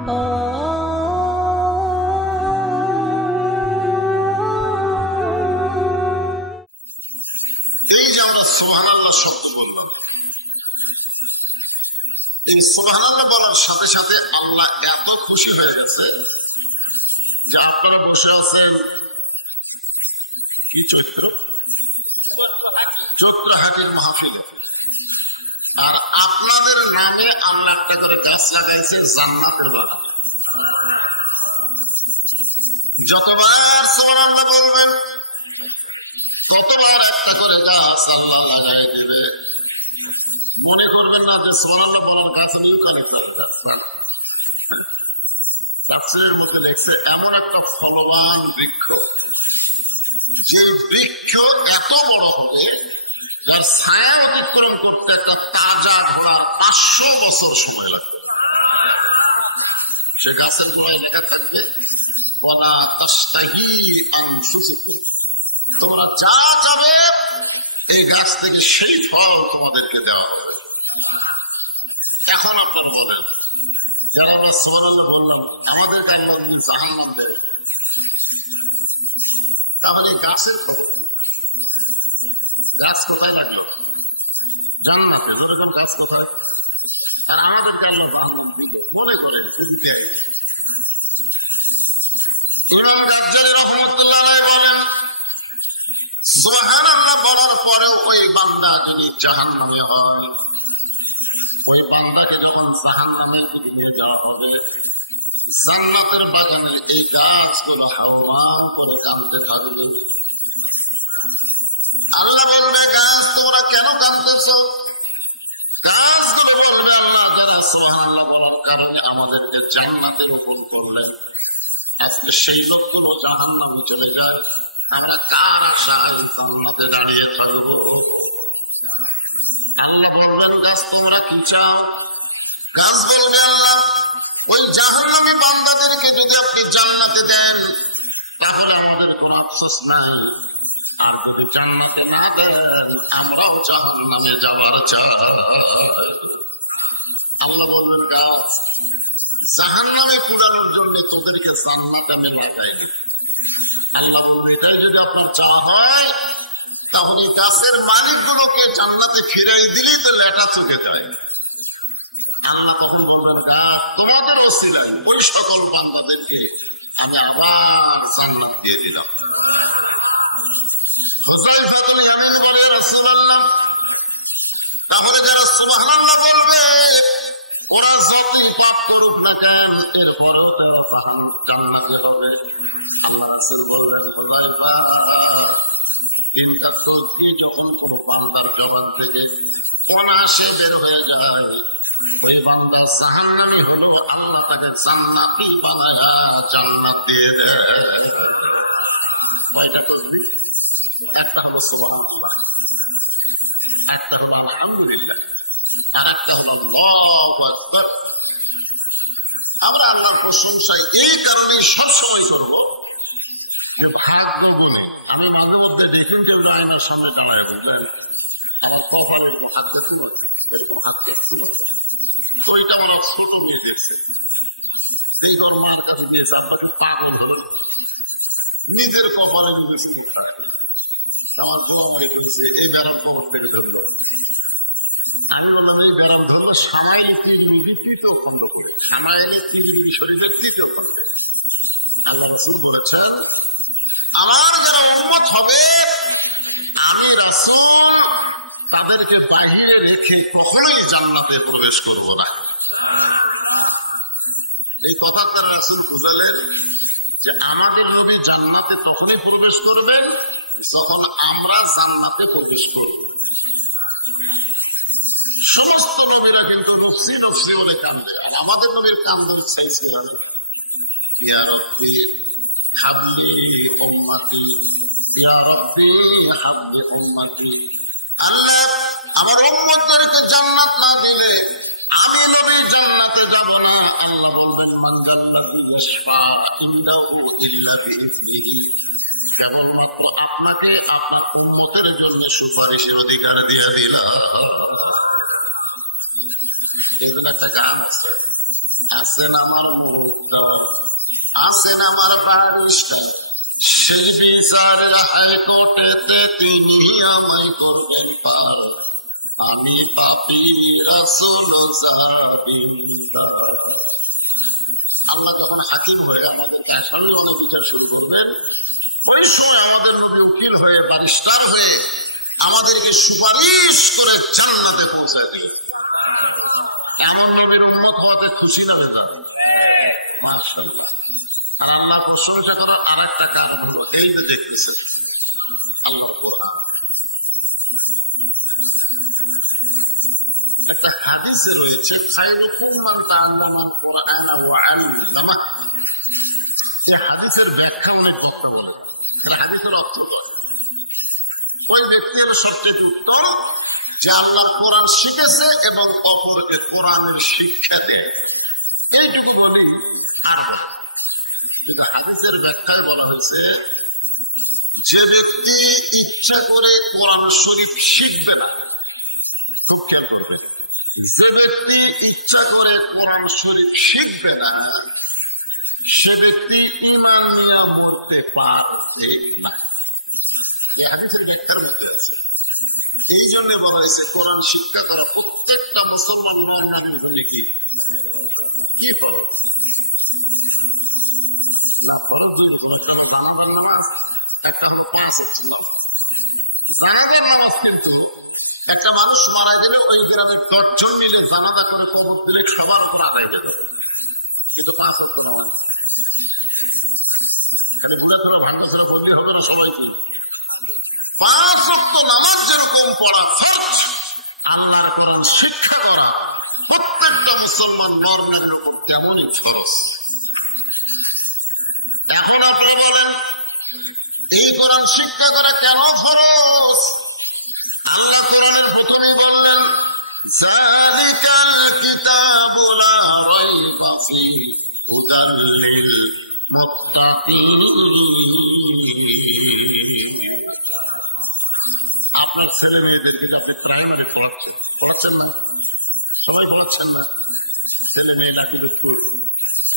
এই যে আমরা সুবহানাল্লাহ শব্দ বললাম, এই সুবহানাল্লাহ বলার সাথে সাথে আল্লাহ এত খুশি হয়ে গেছে যে আপনারা বসে আছেন কি চৈত্র হাটির মাহফিলে, আর আপনাদের নামে আল্লাহ একটা করে গাছ লাগাইছে জান্নাতের বাগান। যতবার সুবহানাল্লাহ বলবেন ততবার একটা করে গাছ আল্লাহ লাগাই দেবে। মনে করবেন না যে সুবহানাল্লাহ বলার গাছ ইউক্যালিপটাস গাছ, তাফসীরের মধ্যে দেখছে এমন একটা ফলবান বৃক্ষ, যে বৃক্ষ এত বড় হবে যার ছায়া অতিক্রম করতে একটা তাজা ঘোড়ার 500 বছর সময় লাগবে। সে গাছের গোড়ায় লেখা থাকবে ওয়ালা তাশতাহি আনফুসুকুম, তোমরা যা যাবে এই গাছ থেকে সেই ফল তোমাদেরকে দেওয়া হবে। এখন আপনার বলেন, যারা আমরা সুবহানাল্লাহ বললাম আমাদের কাছে জাহান্নাম দেয়, তাহলে গাছের খবর, গাছ কোথায় লাগলো? জান্নাতে। যেরকম গাছ কোথায়? আর আমাদের কাছে মনে করেন ইমাম গাজ্জালী রাহমাতুল্লাহ আলাইহি বলেন সুবহানাল্লাহ বলার পরেও ওই বান্দা যদি জাহান্নামে হয়, ওই বান্দাকে যখন জাহান্নামে নিয়ে যাওয়া হবে, জান্নাতের বাগানে এই গাছগুলো হাওমান করে কাঁদতে থাকবে। আল্লাহ বলবে গাছ তোমরা কেন কাঁদতেছ? গাছগুলো বলবে আল্লাহ যারা সুবহানাল্লাহ বলার কারণে আমাদেরকে জান্নাতের উপর করলেন, আজকে সেই লোকগুলো জাহান্নামে চলে যায়, আমরা কার আশায় জান্নাতে দাঁড়িয়ে থাকবো? আল্লাহ বলবেন গাছ তোমরা কি চাও? গাছ বলবে আল্লাহ ওই জাহান্নামী বান্দাদেরকে যদি আপনি জান্নাতে দেন তাহলে আমাদের কোনো আফসোস নাই, আর যদি জান্নাতে না দেন আমরাও জাহান্নামে যাওয়ার চাই। আল্লাহ বলবেন গাছ জাহান্নামে পুরানোর জন্য তোদেরকে জান্নাতে আমি লাগাইনি। আল্লাহ বলবে এটাই যদি আপনার চাওয়া হয় তাহলে গাছের মালিকগুলোকে জান্নাতে ফিরাই দিলেই তো লেটা চুকে যায়। আল্লাহ তখন বলবেন গাছ তোমাদের ওসিলায় ওই সকল বান্দাদেরকে আমি আবার জান্নাত দিয়ে দিলাম। হুযায়ফা রাদিয়াল্লাহু আনহু বলে রাসূলুল্লাহ তাহলে যারা সুবহানাল্লাহ বলবে ওরা যতই পাপ করুক না কেন এরপরেও তারা জান্নাতে হবে। আল্লাহ রাসূল বললেন হুযায়ফা কিন্তু তুমি যখন কোন বান্দার জবান থেকে অনায়াসে বের হয়ে যায় ওই বান্দা জাহান্নামী হলো, আল্লাহ তাকে জান্নাতি বানায়া জান্নাত দিয়ে দেয়। কয়টা করবি? একটা হলো সুবহানাল্লাহ, একটা হলো আলহামদুলিল্লাহ, আর একটা হলো আল্লাহু আকবার। আমরা আল্লাহর প্রশংসায় এই কারণেই সবসময় করবো যে ভাগ্য মনে আমি মাঝে মধ্যে দেখি যে আয়নার সামনে দাঁড়ায় বলবেন আমার কপালে হাত দেখতে পাচ্ছে, এরকম হাত দেখতে পাচ্ছে, তো এটা আমার ছোট মেয়ে দেখছে, সেই ঘর মায়ের কাছে দিয়েছে আপনাকে পাগল ধরে নিজের কপালে নিজেছে মুখায়। আমার খোলা মনে করছে এই বেড়ার খবর থেকে ধরল, আমি বললাম এই বেড়ার ধরলো সামাইল তৃতীয় তৃতীয় খণ্ড করে, সামাইল তৃতীয় শরীরের তৃতীয় খণ্ডে আল্লাহ রাসূল বলেছেন আমার যারা উম্মত হবে আমি রাসূল তাদেরকে বাহিরে রেখে কখনোই জান্নাতে প্রবেশ করব না। এই কথা তারা রাসূল বুঝালেন যে আমাদের নবী জান্নাতে তখনই প্রবেশ করবেন যখন আমরা জান্নাতে প্রবেশ করব। সমস্ত নবীরা কিন্তু নফসি নফসি বলে কান্দে, আর আমাদের নবীর কান্দের চাইছে ইয়া রাব্বি হাবলি উম্মতি, ইয়া রাব্বি হাবলি উম্মতি। আল্লাহ আমার উম্মতদেরকে জান্নাত না দিলে আমি নবী জান্নাতে যাব না। আল্লাহ বলবেন মান জান্নাতি ইয়াশফা ইনদাহু ইল্লা বিইذনিহি, কেবলমাত্র আপনাকে আপনার উম্মতের জন্য সুপারিশের অধিকার দিয়ে দিলাম। এখানে একটা গান আছে আছেন আমার মুক্তা, আছেন আমার ব্যারিস্টার, সেই বিচারের হাইকোর্টেতে তিনি আমায় করবেন পার, আমি পাপী রাসূল জাবিনদার। আল্লাহ যখন হাকিম হয়ে আমাদেরকে আসামি অনেক বিচার শুরু করবেন, ওই সময় আমাদের নবী উকিল হয়ে ব্যারিস্টার হয়ে আমাদেরকে সুপারিশ করে জান্নাতে পৌঁছায় দেবে। এমন নবীর উম্মত হওয়াতে খুশি না বেদা? মাশাআল্লাহ। আর আল্লাহ প্রশংসা করার আর একটা কারণ হলো এই যে দেখতেছেন আল্লাহ কোরআন, একটা হাদিসে রয়েছে খায়রুকুম মান তাআল্লামাল কুরআনা ওয়া আল্লামা। এই হাদিসের ব্যাখ্যা অনেক কথা বলে, হাদিসের অর্থ বলে ওই ব্যক্তির সবচেয়ে উত্তম যে আল্লাহর কোরআন শিখেছে এবং অপরকে কোরআনের শিক্ষা দেয়, এইটুকু বলি। আর কিন্তু হাদিসের ব্যাখ্যায় বলা হয়েছে যে ব্যক্তি ইচ্ছা করে কোরআন শরীফ শিখবে না, খুব খেয়াল করবে, যে ব্যক্তি ইচ্ছা করে কোরআন শরীফ শিখবে না সে ব্যক্তি ঈমান নিয়ে মরতে পারবে না। এই হাদিসের ব্যাখ্যার মধ্যে আছে। এই জন্য বলা হয়েছে কোরআন শিক্ষা করা প্রত্যেকটা মুসলমান নরনারীর জন্য কি ফরজ না? ফরজ দুই রকম, একটা হলো জানাজার নামাজ, একটা হলো 5 ওয়াক্ত নামাজ। জানাজার নামাজ কিন্তু একটা মানুষ মারা গেলে ওই গ্রামের 10 জন মিলে জানাজা করে কবর দিলে সবার উপর আদায় যেত, কিন্তু 5 ওয়াক্ত নামাজ এটা ঘুরে ঘুরে ভাগ্য ছাড়া বলতে হবে না সবাইকে। 5 ওয়াক্ত নামাজ যেরকম পড়া ফরজ, আল্লাহর কোরআন শিক্ষা করা প্রত্যেকটা মুসলমান নর নারীর উপর তেমনই ফরজ। এখন আপনারা বলেন এই কোরআন শিক্ষা করা কেন ফরজ? আল্লাহ কোরআনের প্রথমেই বললেন যালিকাল কিতাবু লা রাইবা ফীহি হুদাল লিল মুত্তাকিন। আপনার ছেলে মেয়েদেরকে আপনি প্রাইমারি পড়াচ্ছেন না? সবাই পড়াচ্ছেন না? ছেলে মেয়েটাকে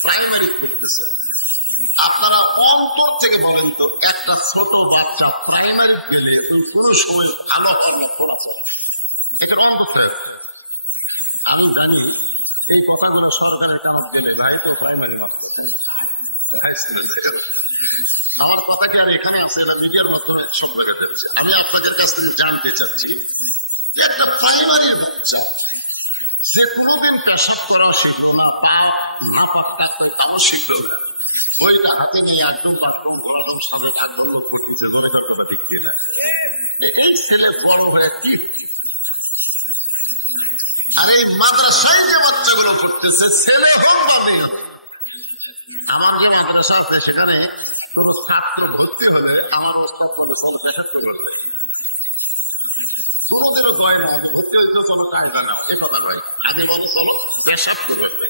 প্রাইমারি পড়তেছে। আপনারা অন্তর থেকে বলেন তো, একটা ছোট বাচ্চা প্রাইমারি গেলে পুরো সময় ভালো হবে পড়াচ্ছে, এটা কম করতে হবে। আমি জানি এই কথাগুলো সরকারের কাম পেলে ভাই তো প্রাইমারি আমার কথা কি আর এখানে আছে না মিডিয়ার মাধ্যমে সব জায়গায় দিচ্ছে। আমি আপনাদের কাছ থেকে জানতে চাচ্ছি, একটা প্রাইমারির বাচ্চা সে কোনোদিন পেশাব করাও শিখলো না, পা না পাত্তা তাও শিখলো না, ওইটা হাতে নিয়ে একদম বাথরুম ঘোরাদম সামনে ঠাকুর করতেছে, ধরে কথা দেখতে না। এই ছেলে বড় হয়ে কি? আর এই মাদ্রাসায় যে বাচ্চাগুলো পড়তেছে ছেলে হোক বা মেয়ে হোক, আমার যে মাদ্রাসা আছে সেখানে কোনো ছাত্র ভর্তি হলে আমার প্রস্তাব করবে চলো পেশাব করবে, কোনোদিনও কয় না আমি ভর্তি হইতে চলো কায়দা নাও, এ কথা নয়। আগে বলে চলো পেশাব করবে,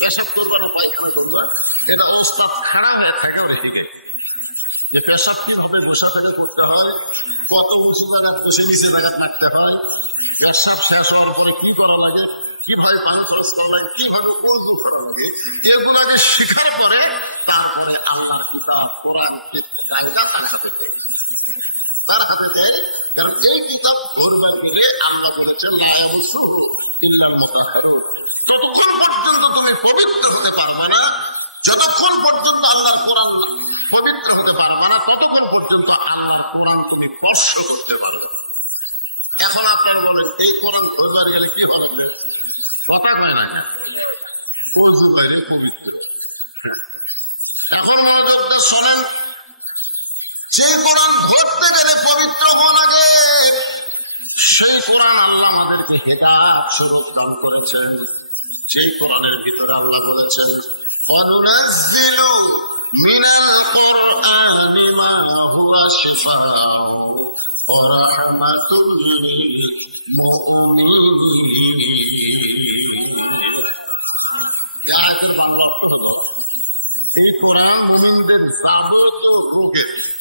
পেশাব করবে না পায়খানা করবে, এটা অবস্থা খারাপ হয়ে থাকে ওইদিকে। যে পেশাব কিভাবে বসা জায়গা করতে হয়, কত উঁচু জায়গা বসে নিচে জায়গা থাকতে হয়, পেশাব শেষ হওয়ার পরে কি করা লাগে, কিভাবে পানি খরচ করা লাগে, কিভাবে উর্দু করা লাগে, এগুলাকে শিখার পরে তারপরে আল্লাহর কিতাব কোরআন কায়দা তার হাতে দেয়, তার হাতে দেয়। কারণ এই কিতাব ধরবার গেলে আল্লাহ বলেছেন লা ইয়ামুসুহু ইল্লাল মুতাহহারুন। ততক্ষণ পর্যন্ত তুমি পবিত্র হতে পারবে না, যতক্ষণ পর্যন্ত আল্লাহর কোরআন পবিত্র হতে পারবে না, ততক্ষণ পর্যন্ত আল্লাহর কোরআন তুমি স্পর্শ করতে পারবে। এখন আপনারা বলেন এই কোরআন ধরবার গেলে কি হবে? কথা হয় না, ওযু বাইরে পবিত্র। এখন মনোযোগ শোনেন, যে কোরআন ধরতে গেলে পবিত্র হওয়া লাগে, সেই কোরআন আল্লাহ আমাদেরকে হেদায়েত স্বরূপ দান করেছেন। সেই কোরআনের ভিতরে আল্লাহ বলেছেন ওয়ানুনাজ্জিলু মিনাল কুরআনি মা হুয়া শিফাউ ওয়া রাহমাতুল লিল মুমিনিন। এই আয়াতের বাংলা অর্থ হলো এই কোরআন মুমিনদের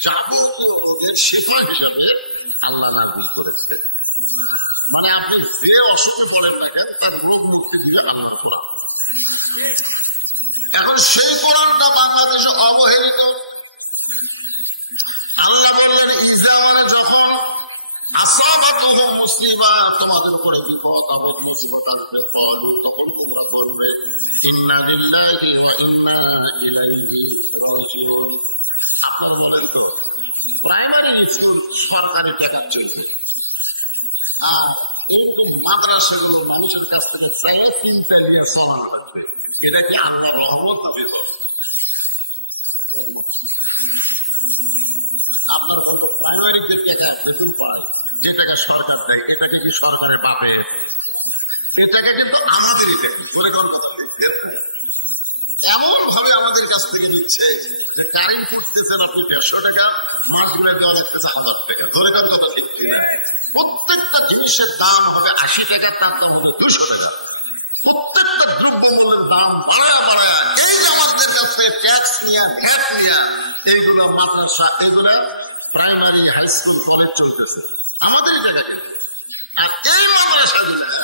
যাবতীয় রোগের শিফা হিসাবে আল্লাহ নাযিল করেছে। মানে আপনি যে অসুখে পড়েন না কেন তার রোগ মুক্তি দিয়ে আল্লাহ কোরআন। এখন সেই কোরআনটা বাংলাদেশে অবহেলিত। আল্লাহ বললেন ইসরায়েলে যখন আসাবাতুহুম মুসিবা, তোমাদের উপরে বিপদ আপদ মুসিবত আসবে, তখন তোমরা বলবে ইন্না লিল্লাহি ওয়া ইন্না ইলাইহি রাজিউন। আপনারা বলেন তো প্রাইমারি স্কুল সরকারি টাকা চলবে, আর এইরকম মাদ্রাসাগুলো মানুষের কাছ থেকে চাইলে 3টা নিয়ে চলানো লাগবে, এটা কি আল্লাহ রহমত না বিপদ? আপনার কোনো প্রাইমারিতে টাকা বেতন পায়, এটাকে সরকার দেয়, এটাকে কি সরকারের পাবে? এটাকে কিন্তু আমাদেরই দেখে ধরে কোন কথা এমন ভাবে আমাদের কাছ থেকে নিচ্ছে যে কারেন্ট ফুটতেছেন আপনি 150 টাকা, মাস ঘুরে দেওয়া লাগতেছে 1000 টাকা, ধরে কোন কথা ঠিক কিনা? প্রত্যেকটা জিনিসের দাম হবে 80 টাকা, তার দাম হবে 200 টাকা। প্রত্যেকটা দ্রব্যগুলোর দাম বাড়ায় বাড়ায়, এই যে আমাদের কাছে ট্যাক্স নিয়ে ভ্যাট নিয়ে এইগুলো মাদ্রাসা, এগুলো প্রাইমারি হাই স্কুল কলেজ চলতেছে আমাদেরই টাকা কিন্তু। আর এই মাদ্রাসা দিলে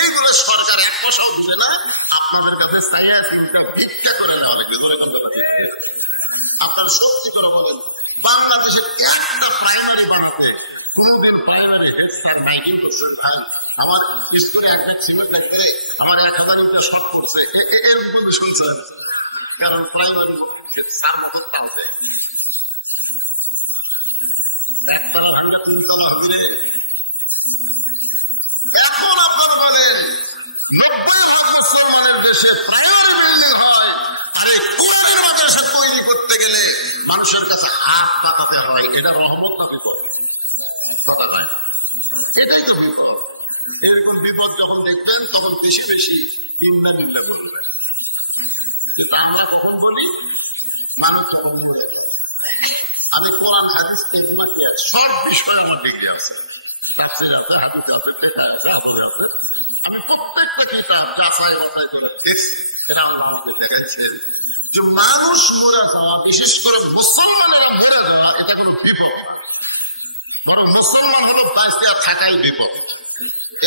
এইগুলো সরকার 1 পয়সাও দিবে না, আপনাদের কাছে চাইয়া ভিক্ষা করে নেওয়া লাগবে, ধরে কোন কথা ঠিক কিনা? আপনারা সত্যি করে বলেন বাংলাদেশের একটা প্রাইমারি বানাতে কোনদিন প্রাইমারি হেড স্যার 19% ভাই আমার স্কুলে একটা সিমেন্ট দেখতে আমার 1000 ইউনিট শর্ট করছে, এর মধ্যে শুনছেন? কারণ প্রাইমারি স্যার মতো টানতে একতলা ভাঙা 3 তলা হবে। এখন আপনার বলেন 90,000 মুসলমানের দেশে প্রাইমারি বিল্ডিং হয়, আর এই কোরআন মাদ্রাসা তৈরি করতে গেলে মানুষের কাছে হাত পাতাতে হয়, এটা রহমত না বিপদ? কথা ভাই, এটাই তো বিপদ। এরকম বিপদ যখন দেখবেন তখন বেশি বেশি ইন্দা নিতে বলবেন, কিন্তু আমরা কখন বলি মানুষ তখন মরে যায়। আমি কোরআন হাদিস তেজমা কি আছে সব বিষয়ে আমার ডিগ্রি আছে, তাফসীর আছে, হাদিস আছে, ফিকহ আছে, আমল আছে। আমি প্রত্যেকটা কিতাব যাচাই বাছাই করে দেখছি। এটা আল্লাহ আমাকে দেখাচ্ছে যে মানুষ মরে যাওয়া, বিশেষ করে মুসলমানেরা মরে যাওয়া, এটা কোনো বিপদ না, বরং মুসলমান হলো বাইসে থাকাই বিপদ।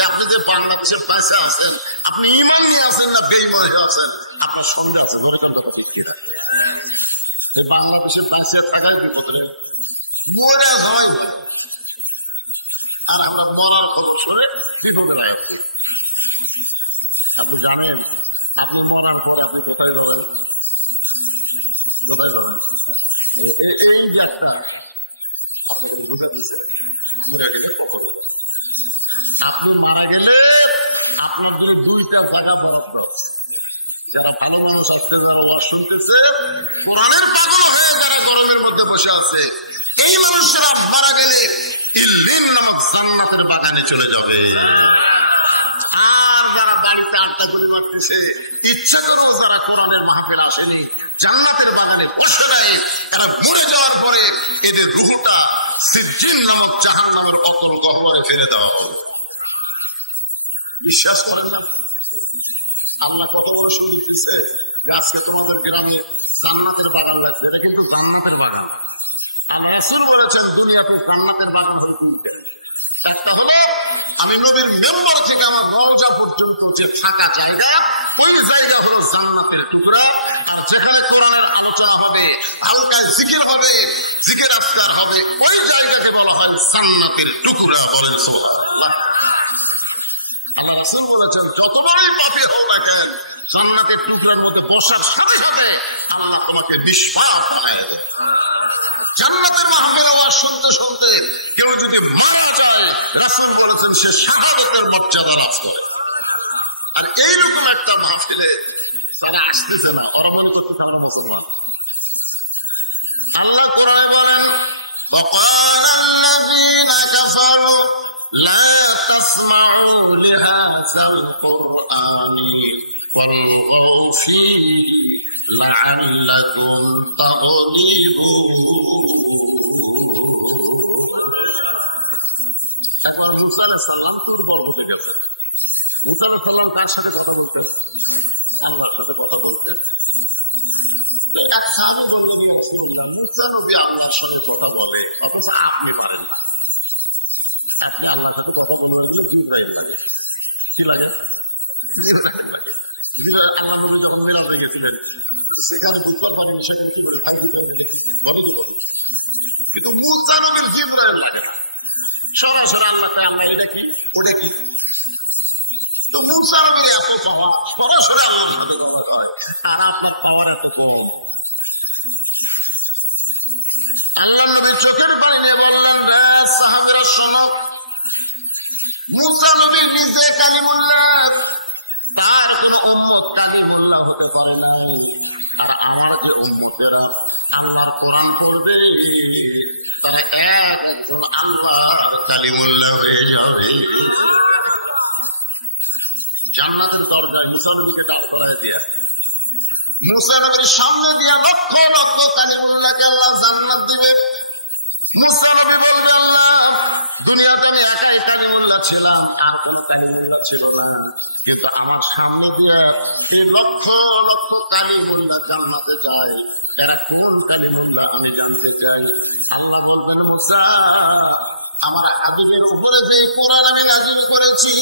আপনি যে বাংলাদেশে বাইসে আছেন, আপনি ইমান নিয়ে আছেন না বেঈমান হয়ে আছেন, আপনার সঙ্গে আছে, ধরে কোন কথা ঠিক কিনা? বাংলাদেশের বাইসে থাকাই বিপদ রে, মরে যাওয়াই। আর আমরা মরার খবর শুনে বিপদে লাগছি। আপনি জানেন আপনি মরার পরে আপনি কোথায় যাবেন? কোথায় যাবেন? এই যে একটা আপনাকে বুঝা দিচ্ছে, আপনি মারা গেলে আপনার 2টা জায়গা বরাদ্দ আছে। যারা ভালো মানুষ আসতে যারা ওয়াজ শুনতেছে, কোরআনের পাগল হয়ে যারা গরমের মধ্যে বসে আছে, এই মানুষরা মারা গেলে ইল্লিন নামক জান্নাতের বাগানে চলে যাবে। আর যারা বাড়িতে আড্ডা করে মারতেছে, ইচ্ছা করেও যারা কোরআনের মাহফিল আসেনি, জান্নাতের বাগানে বসে নাই, এরা মরে যাওয়ার পরে এদের রূহটা সিজ্জিন নামক জাহান্নামের অতল গহ্বরে ফেলে দেওয়া হবে। বিশ্বাস করেন না? আল্লাহ কত বড় সুযোগ দিচ্ছে, আজকে তোমাদের গ্রামে জান্নাতের বাগান লাগছে, এটা কিন্তু জান্নাতের বাগান। আর রাসূল বলেছেন দুনিয়াতে জান্নাতের বাগান হলো 3টা। একটা হলো আমি নবীর মেম্বার থেকে আমার রওজা পর্যন্ত যে ফাঁকা জায়গা, ওই জায়গা হলো জান্নাতের টুকরা। আর যেখানে কোরআনের আলোচনা হবে, হালকা জিকির হবে, জিকির আজকার হবে, ওই জায়গাকে বলা হয় জান্নাতের টুকরা। বলেন সুবহানাল্লাহ। আল্লাহ রাসূল বলেছেন যত বড়ই পাপী হও না কেন, জান্নাতের টুকরার মধ্যে বসার সাথে সাথে আল্লাহ তোমাকে নিষ্পাপ বানায় দেবে। জান্নাতের মাহফিল ওয়াজ শুনতে শুনতে কেউ যদি মারা যায়, রাসূল বলেছেন সে শাহাদাতের মর্যাদা লাভ করে। আর এইরকম একটা মাহফিলে তারা আসতেছে না, ওরা মনে করতে তারা মুসলমান। আল্লাহ কোরআনে বলেন وقال الذين كفروا لا تسمعوا لهذا القرآن والغوا فيه لعلكم تغلبون। একবার মুসা আলাইহিস সালাম তো বড় হয়ে গেছে। মুসা আলাইহিস সালাম কার সাথে কথা বলতেন? আল্লাহর সাথে কথা বলতেন। এক সাহাবী বললেন ইয়া রাসূলুল্লাহ, মুসা নবী আল্লাহর সাথে কথা বলে, অথচ আপনি পারেন না। আপনি আল্লাহর সাথে কথা বলবেন, দুই ভাই লাগে, কি লাগে? লাগে। আমার মনে যখন মিরাজে গেছিলেন সেখানে বুধবার পানি মিশা কি করে খালি কিন্তু মুসা নবীর জিব্রাইল লাগে না, সরাসরি আল্লাহকে আল্লাহ এটা কি ওটা কি। তো মুসা নবীর এত পাওয়া সরাসরি আল্লাহর সাথে কথা হয়, আর আপনার পাওয়ার এত কম। আল্লাহ নবীর চোখের পানি নিয়ে বললেন, সাহাবারা শোনো, মুসা নবী নিজে কালিমুল্লাহ, তার কোন উম্মত কালিমুল্লাহ হতে পারে নাই। আর আমার যে উম্মতেরা আল্লাহ কোরআন পড়বে তারা একজন আল্লাহ কালিমুল্লাহ হয়ে যাবে। জান্নাতের দরজায় মুসা নবীকে ডাক করায় দিয়া, মুসা নবীর সামনে দিয়া লক্ষ লক্ষ কালিমুল্লাহকে আল্লাহ জান্নাত দিবে। মুসা নবী বলবে, আল্লাহ দুনিয়াতে আমি একাই কালিমুল্লাহ ছিলাম, আর কোন কালিমুল্লাহ ছিল না, কিন্তু আমার সামনে দিয়ে এই লক্ষ লক্ষ কালিমুল্লাহ জান্নাতে যায়, এরা কোন কালিমুল্লাহ আমি জানতে চাই। আল্লাহ বলবেন, মুসা আমার হাবিবের উপরে যে কোরআন আমি নাযিল করেছি,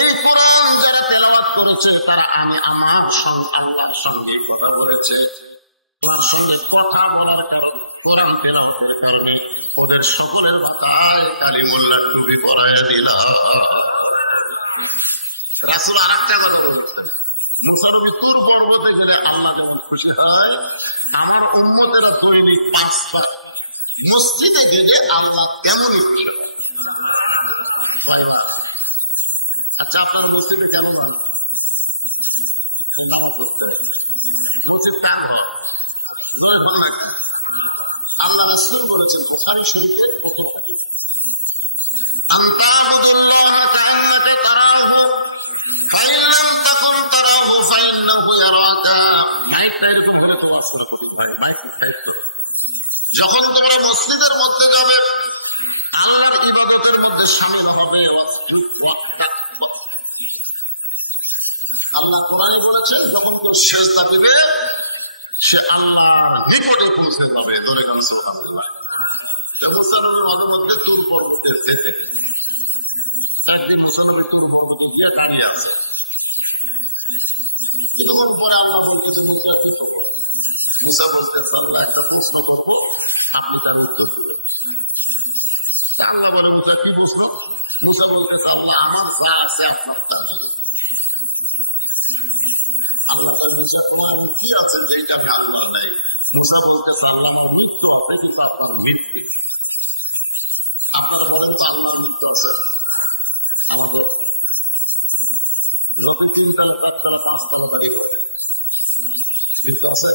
এই কোরআন যারা তেলাওয়াত করেছে তারা আমি আমার আল্লাহর সঙ্গে কথা বলেছে। আমার সঙ্গে কথা বলার কারণ কোরআন তেলাওয়াতের কারণে ওদের সকলের মাথায় কালিমুল্লাহ টুপি পরাইয়া দিলাম। রাসূল আরেকটা কথা বলেছেন, মুসা নবী তুর পর্বতে গেলে আল্লাহ যেমন খুশি হয়, আমার উম্মতেরা দৈনিক 5 বার মসজিদে গেলে আল্লাহ তেমনই খুশি হয়। আচ্ছা, আপনার মসজিদে কেমন হয়? নামাজ পড়তে মসজিদ কার ঘর ধরে ভালো একটা আল্লাহ রাসূল বলেছেন বুখারী শরীফের প্রথম হাদিস, আনতাবুদুল্লাহ কাআন্নাকা তারাহু ফাইন লাম তাকুন তারাহু ফাইন্নাহু ইয়ারাকা। মাইকটা এরকম হলে তো ওয়াজ করা কঠিন ভাই, মাইক টাইপ করো। যখন তোমরা মসজিদের মধ্যে যাবে, আল্লাহর ইবাদতের মধ্যে শামিল হবে, আল্লাহ কোরআনে বলেছেন যখন কেউ সেজদা দিবে সে আল্লাহর নিকটে পৌঁছে যাবে। ধরে গান সুবহানাল্লাহ। মুসা নবীর মাঝে মধ্যে তুর পর্বতে যেতে, একদিন মুসা নবী তুর পর্বতে গিয়ে দাঁড়িয়ে আছে। কিছুক্ষণ পরে আল্লাহ বলতেছে, মুসা কি করবো? মুসা বলতেছে, আল্লাহ একটা প্রশ্ন করবো, আপনি তার উত্তর দেবেন। আল্লাহ বলে, মুসা কি প্রশ্ন? মুসা বলতেছে, আল্লাহ আমার যা আছে আপনার তা। আল্লাহ তার মুসা তোমার কি আছে যেটা আমি আল্লাহ নাই? মুসা বলতেছে, আল্লাহ আমার মৃত্যু আছে, কিন্তু আপনার মৃত্যু। আপনারা বলেন তো আল্লাহর মৃত্যু আছে? আমাদের যত 3 তলা 4 তলা 5 তলা বাড়ি করে মৃত্যু আছে?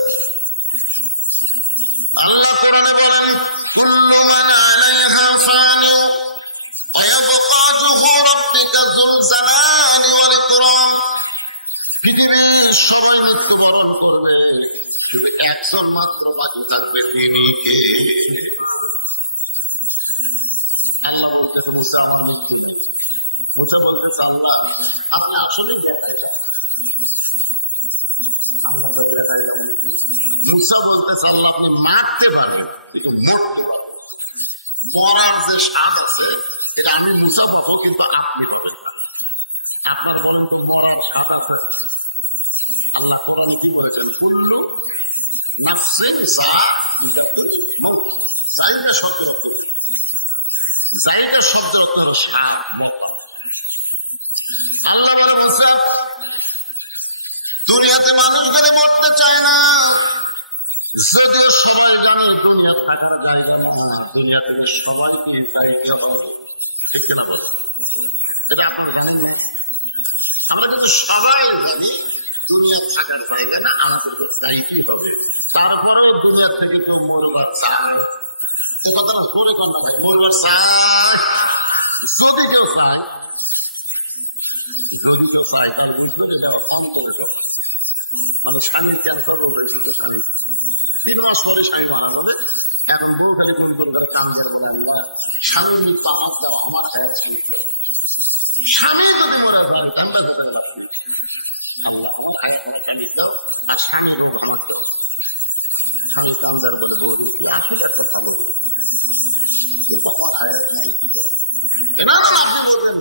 আল্লাহ কোরআনে বলেন, কুল্লু মান আলাইহা ফানি ওয়া ইয়াবকা ওয়াজহু রাব্বিকা যুল জালালি ওয়াল ইকরাম। পৃথিবীর সবাই মৃত্যুবরণ করবে, শুধু একজন মাত্র বাকি থাকবে, তিনি কে? আল্লাহ বলতে, মুসা আমার মৃত্যু নেই। মুসা বলতেছে, আল্লাহ আপনি আসলে দেখাই যান। আল্লাহ তো দেখাই যাবেন। মুসা বলতেছে, আল্লাহ আপনি মারতে পারবেন কিন্তু মরতে পারবেন। মরার যে স্বাদ আছে এটা আমি মুসা পাবো, কিন্তু আপনি পাবেন না। আপনারা বলেন তো মরার স্বাদ আছে? আল্লাহ কোরআনে কি বলেছেন? কুল্লু নাফসিন যায়িকাতুল মাউত। জায়গা শব্দ জায়গা শব্দ হলো স্বাদ, মত। আল্লাহ বলে, মুসা দুনিয়াতে মানুষ যদি মরতে চায় না, যদিও সবাই জানে দুনিয়া থাকার জায়গা না, দুনিয়াতে সবাইকে চাইতে হবে, ঠিক না বলে? এটা আপনারা জানেন না? আমরা কিন্তু সবাই জানি দুনিয়া থাকার জায়গা না, আমাদের চাইতে হবে। তারপরেও দুনিয়া থেকে কেউ মরবার চায়, এ কথাটা বলে কর না ভাই, মরবার চায়। যদি কেউ চায়, তার বুঝবে যে অন্তরে কথা, মানে স্বামীর ক্যান্সার রোগ হয়েছিল, স্বামী 3 মাস পরে স্বামী মারা হবে। এখন বউ গাড়ি করে করলাম, কামড়ে বললাম, স্বামীর মৃত্যু আমার দেওয়া, আমার হায়াত ছিল। স্বামী যদি করার পারে ঠান্ডা করতে পারছি, আমার হায়াত স্বামী দাও, আর স্বামী রোগ আমার দেওয়া। স্বামী কামড়ার বলে বলি আসলে এত খাবো, কিন্তু আমার হায়াত নাই। ঠিক আছে না, না আপনি বলবেন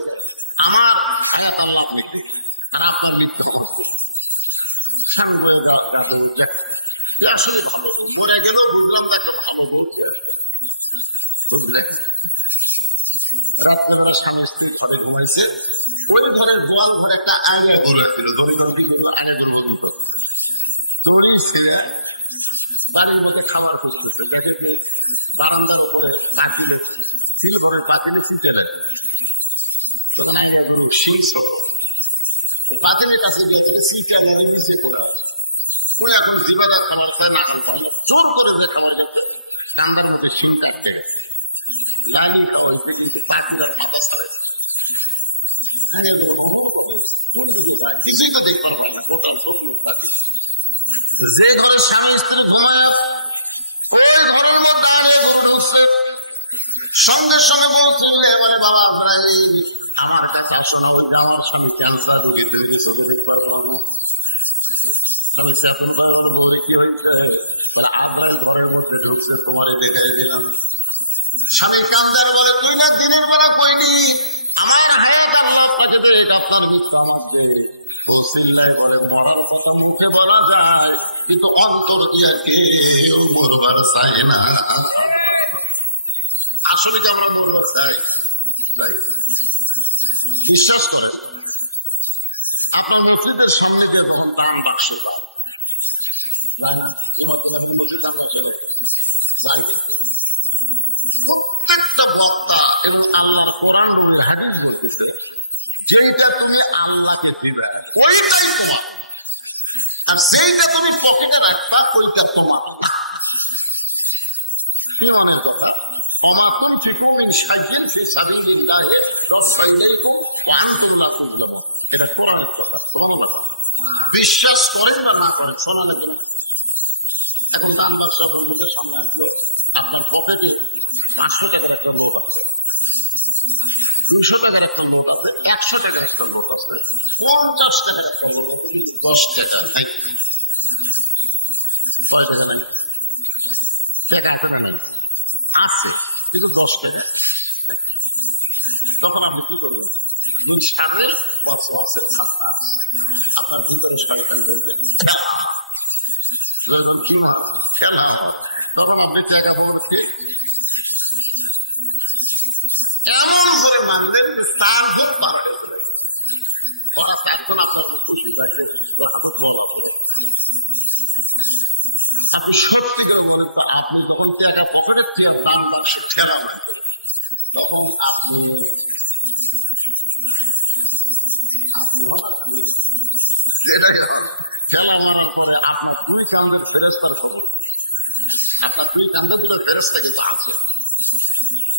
আমার হায়াত আল্লাহ আপনি, আর আপনার মৃত্যু আমার। স্বামী হয়ে যাওয়া আসলে ভালো, মরে গেলেও বুঝলাম না একটা ভালো বলতে বুঝলেন। রাত্রেবেলা স্বামী স্ত্রী ঘরে ঘুমাইছে, ওই ঘরের গোয়াল ঘরে একটা আয়না গরু ছিল, দড়িগর আগে গরু হতো, দড়ি ছেড়ে বাড়ির মধ্যে খাবার খুঁজতেছে, দেখে বারান্দার উপরে পাতিলে সিলভারের পাতিলে ছিটে রাখে, তখন আয়না গরু শিং ছোট পাতিলের কাছে গিয়ে থেকে সিটে নেমে নিচে পড়ে আছে। ওই এখন জিবাদা খাবার খায় না, জোর করে যে খাবার যেতে কান্দার মধ্যে শিং কাটতে লাইনি খাওয়াইছে, কিন্তু পাখিরার মাথা ছাড়ে কিছুই তো দেখতে পারে না। যে ঘরে স্বামী স্ত্রী ঘুমায় ওই ঘরের মধ্যে দাঁড়িয়ে ঢুকছে, সঙ্গে সঙ্গে বলছিল বলে বাবা আমার কাছে আসো না, বলছে আমার স্বামী ক্যান্সার রোগী থেকে চোখে দেখতে পারবো না। স্বামী চেতন করে কি হয়েছে, ঘরের মধ্যে ঢুকছে, তোমারে দেখাই দিলাম। স্বামী কান্দার বলে তুই না দিনের বেলা কইনি আমার হায়াত আপনাকে আপনার মিথ্যা আমাকে চিল্লাই বলে মরার কথা মুখে বলা যায়, কিন্তু অন্তর দিয়া কেউ মরবার চাই না। আসলে কি আমরা মরবার চাই? বিশ্বাস করেন আপনার মসজিদের সামনে দিয়ে তখন দান বাক্স পায় না, তোমার মসজিদ আমরা চলে যাই। প্রত্যেকটা বক্তা এবং আল্লাহর কোরআন হাদিস বলতেছে যেইটা তুমি আল্লাহকে দিবে ওইটাই তোমার, আর সেইটা তুমি পকেটে রাখবা ওইটা তোমার। কি মনে কথা তোমার এটা কোরআনের কথা, বিশ্বাস করেন বা না করেন শোনালে এখন দান বাক্সা বন্ধুদের সামনে আসলো, আপনার পকেটে 500 টাকার একটা নোট আছে, 200 টাকার একটা নোট আছে, 100 টাকার একটা নোট আছে, 50 টাকার একটা নোট আছে, 10 টাকা নাই, 6 টাকা নাই, 1 টাকা নেই আছে, কিন্তু 10 টাকা। তখন আপনি কি করবেন? সাথে আপনার ভিতরে সাড়ে কি না খেলা, তখন আপনি টাকা পড়তে এমন করে মানলেন তার খুব পাবে ওরা তখন আপনার খুশি থাকবে। আপনি সত্যি করে বলেন তো, আপনি যখন টাকা পকেটের থেকে দান বাক্সে ঠেলা মারবেন তখন আপনি এটাকে খেলা মারার পরে আপনার 2 কান্দের ফেরেস্তার খবর, আপনার 2 কান্দের ভিতরে ফেরেস্তা কিন্তু আছে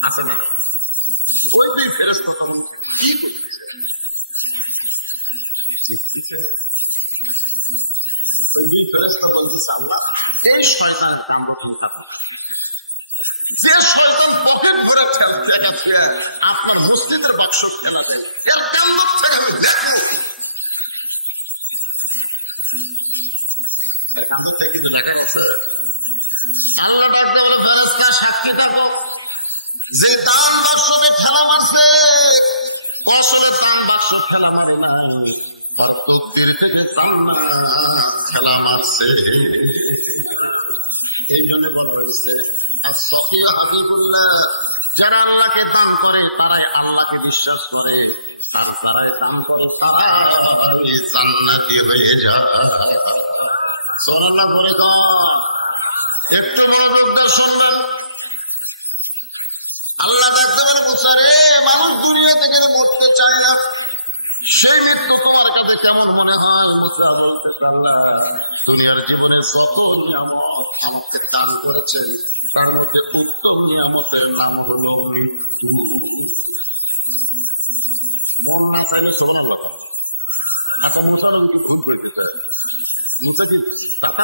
আছে না, ওই 2 ফেরেস্তা তখন কি করতেছে? ওই 2 ফেরেস্তা বলতেছে আল্লাহ এই শয়তানের কাম করতে থাকুন, যে শয়তান পকেট ভরে ঠেকা ছুঁয়ে আপনার মসজিদের বাক্স ফেলা দেয় এর কাম থেকে আমি দেখবো, কান্দর থেকে কিন্তু দেখা গেছে। আল্লাহ ডাকতে বলে ফেরেশতা সাক্ষী থাকো, যে দান বাক্সে ঠেলা মারছে আসলে দান বাক্স ঠেলা মারে নাই, তকদীর থেকে ঠেলা মারছে। এই জন্য বলা হয়েছে সফিয়া হাবিবুল্লাহ, যারা আল্লাহকে দান করে তারাই আল্লাহকে বিশ্বাস করে, আর তারাই দান করে তারা জান্নাতি হয়ে যায়। সোনাল্লাহ বলে একটু বড় লোকটা শুনবেন, আল্লাহ দেখতে পারে বুঝারে মানুষ দুনিয়া থেকে মরতে চায় না, সেই মৃত্যু তোমার কাছে কেমন মনে হয়? দুনিয়ার জীবনে যত নিয়ামত আমাকে দান করেছেন তার মধ্যে উত্তম নিয়ামতের নাম হল মৃত্যু। মন না চাইলে শোনা ভালো, এত বোঝানো ভুল করতে চায়, বুঝা কি টাকা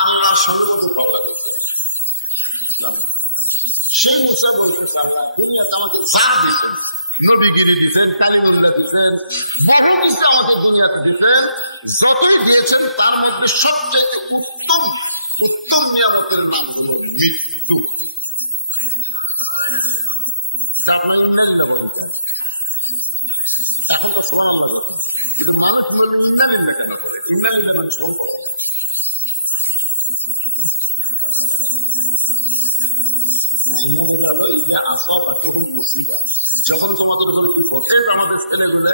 আল্লাহর সঙ্গে মতো কথা সেই মুসা বলতে আল্লাহ দুনিয়াতে আমাকে যা দিচ্ছেন, নবীগিরি দিচ্ছেন, কারিগররা দিচ্ছেন, বহু কিছু আমাদের দুনিয়াতে দিচ্ছেন, যতই দিয়েছেন তার মধ্যে সবচেয়ে উত্তম উত্তম নিয়ামতের নাম হল মৃত্যু। আপনার ইংরেজিটা বলতেন এখন তো শোনা কিন্তু মানুষ জানেন না কেন যখন তোমাদের ঘটে আমাদের ছেলেগুলো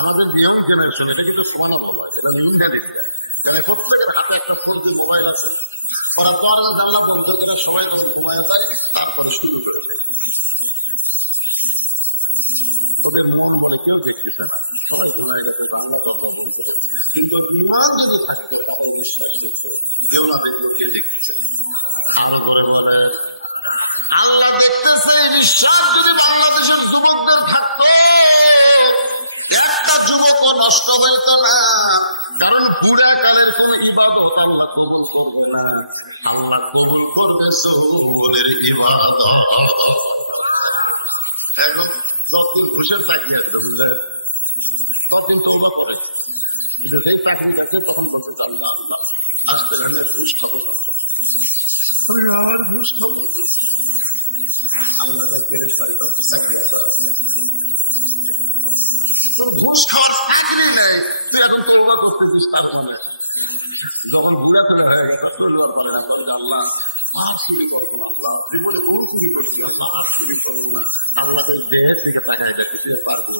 আমাদের নিয়ম জেনারেশন, এটা কিন্তু সমান বাবা, এটা নিয়ম জেনারেশন। তাহলে প্রত্যেকের হাতে একটা ফোন মোবাইল আছে, ওরা পরে জানলা বন্ধ করে সবাই যখন ঘুমায় যায় তারপরে শুরু করে দেয়। তোদের মন মনে কেউ দেখতেছে না, সবাই ঘুমায় গেছে, বাংলা বন্ধ করে। কিন্তু ইমান যদি থাকতো তাহলে বিশ্বাস করছে কেউ না দেখলো কে দেখতেছে। আল্লাহ করে বলে আল্লাহ দেখতেছে। বিশ্বাস যদি বাংলাদেশের যুবকদের থাকতো একটা যুবকও নষ্ট হইত না, কারণ বুড়া কালের কোন ইবাদত আল্লাহ কবুল করবে না, আল্লাহ কবুল করবে যৌবনের ইবাদত। এখন যতদিন ঘুষের চাকরি আছে বুঝলেন, ততদিন তোবা করে, কিন্তু যে চাকরি আছে তখন বলতে চান না আল্লাহ আসতে গেলে ঘুষ খাবো, ঘুষ খাবো। আমরা চাকরি ঘুষ খাওয়ার চাকরি নেই, তুই এখন তোবা করতেছিস। তার মানে যখন ঘুরে আল্লাহ মাছ চুরি করতো না, আল্লাহ বিপদে বহু চুরি করছি না, মাছ চুরি করবো না, আল্লাহকে দেহের থেকে তাকায় দেখতে পারবো।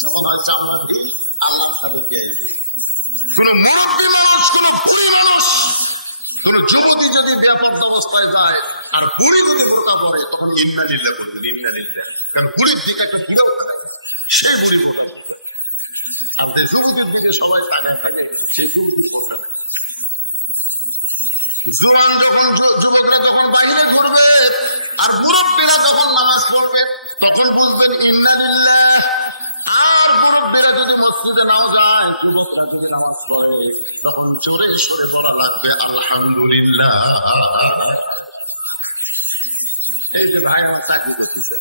যখন হয় চামড়াটি আল্লাহ তাদেরকে কোন মুরব্বী মানুষ, কোন বুড়ি মানুষ, কোন যুবতী যদি বেপত্ত অবস্থায় যায় আর বুড়ি যদি বোরকা পড়ে তখন ইন্না নিল্লা করবেন, ইন্না নিল্লা। কারণ বুড়ির দিকে একটা বিরক্ত থাকে, সেই বুড়ি বোরকা পড়বে। আপনার যুবতীর দিকে সবাই তাকায় থাকে, সেই যুবতী বোরকা থাকে। যুবকরা যখন বাইরে করবে আর মুরব্বীরা যখন নামাজ পড়বে তখন বলবেন ইন্না লিল্লাহ। আর মুরব্বীরা যদি মসজিদে নাও যায়, যুবকরা যদি নামাজ পড়ে তখন জোরে সরে পড়া লাগবে আলহামদুলিল্লাহ। এই যে ভাই আমার চাকরি করতেছে,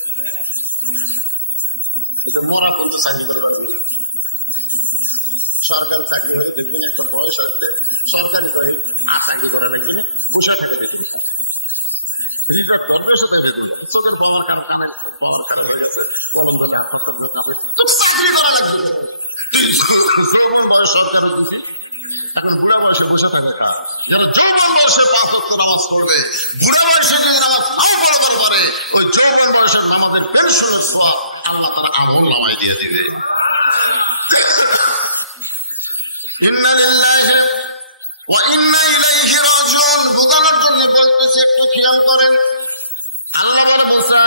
মরা পর্যন্ত চাকরি করবার সরকারি চাকরি হয়ে দেখবেন একটা বয়স আসতে সরকারি করে আর চাকরি করা লাগবে না, পোশাক করবে সাথে বেতন চোখের পাওয়ার খারাপ কামে পাওয়ার খারাপ হয়ে গেছে, চাকরি করা লাগবে। বয়স সরকার হচ্ছে এখন বুড়া বয়সে বসে থাকবে কাজ, যারা যৌবন বয়সে 5 ওয়াক্ত নামাজ পড়বে, বুড়া বয়সে যদি নামাজ নাও বরাবর করে ওই যৌবন বয়সের নামাজের পেনশনের সওয়াব আল্লাহ তাআলা আমল নামায় দিয়ে দিবে। ইন্না লিল্লাহি ওয়া ইন্না ইলাইহি রাজিউন। বোঝানোর জন্য বলতেছি, একটু খেয়াল করেন। আল্লাহ বলে মুসা,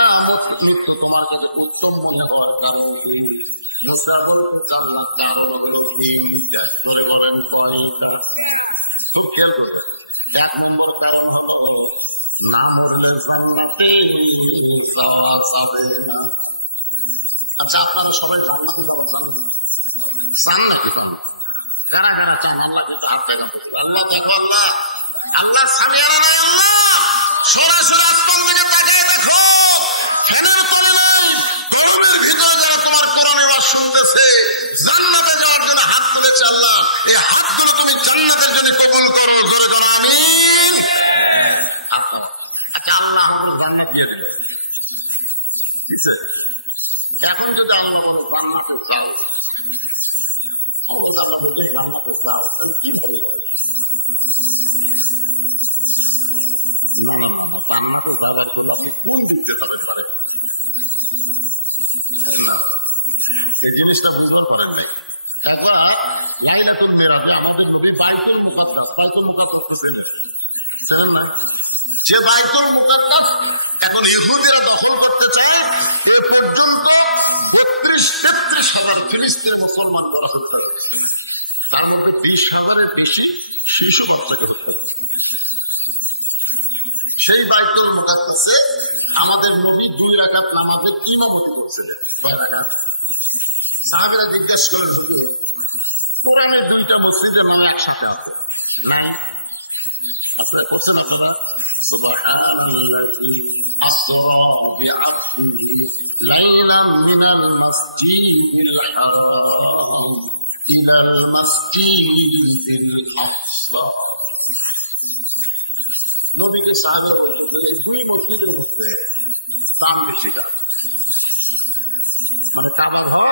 মৃত্যু তোমার কাছে উত্তম মনে হওয়ার কারণ কি? মুসা বলতে জান্নাত কারণ হলো 3টা। ধরে বলেন কয়টা? খুব খেয়াল করবেন। 1 নম্বর কারণ হলো না মরলে জান্নাতে যাওয়া যাবে না। আচ্ছা, আপনারা সবাই জান্নাতে যাওয়া চান নাকি? কারা কারা চান? আল্লাহ কিন্তু হাত দেখা আল্লাহ দেখো, আল্লাহ আল্লাহ সামিয়ারা নাই, আল্লাহ সরাসরি আসমান থেকে তাকিয়ে দেখো, ফ্যানের পরে নাই, গরমের ভিতরে যারা তোমার কোরআন ওয়াজ শুনতেছে জান্নাতে যাওয়ার জন্য হাত তুলেছে, আল্লাহ এই হাতগুলো তুমি জান্নাতের জন্য কবুল করো। জোরে জোরে আমিন। আচ্ছা, আল্লাহ আমাকে জান্নাত দিয়ে দেবে। ঠিক আছে, এখন যদি আল্লাহ বলো জান্নাতে চাও, আল্লাহ বলতে জান্নাতে চাও, তাহলে কি ভালো হয়? জান্নাতে যাওয়ার জন্য আপনি কোন দিকতে যাবেন পারে না, এই জিনিসটা বুঝতে পারেন নাই। তারপর লাইলাতুল মিরাজে আমাদের নবী বাইতুল মুকাদ্দাস, বাইতুল মুকাদ্দাস ছিলেন না, যে বাইতুল মুকাদ্দাস এখন ইহুদিরা দখল করতে চায়। এ পর্যন্ত 32-33 হাজার ফিলিস্তিনি মুসলমান করা হত্যা করেছে, তার মধ্যে 20,000-এর বেশি শিশু বাচ্চাকে হত্যা করেছে। সেই বাইতুল মুকাদ্দাসে আমাদের নবী 2 রাকাত নামাজে ইমামতি করছিলেন। 6 রাকাত। সাহাবীরা জিজ্ঞেস করেন, কোরআনে 2টা মসজিদের নাম একসাথে আছে নাই? আপনারা করছেন আপনারা? সুবহানাল্লাযী আসরা বিআবদিহি লাইলাম মিনাল মাসজিদিল হারাম ইলাল মাসজিদিল আকসা। নবীকে সাহায্য করতে এই 2 মসজিদের মধ্যে দাম বেশি, মানে কাবার ঘর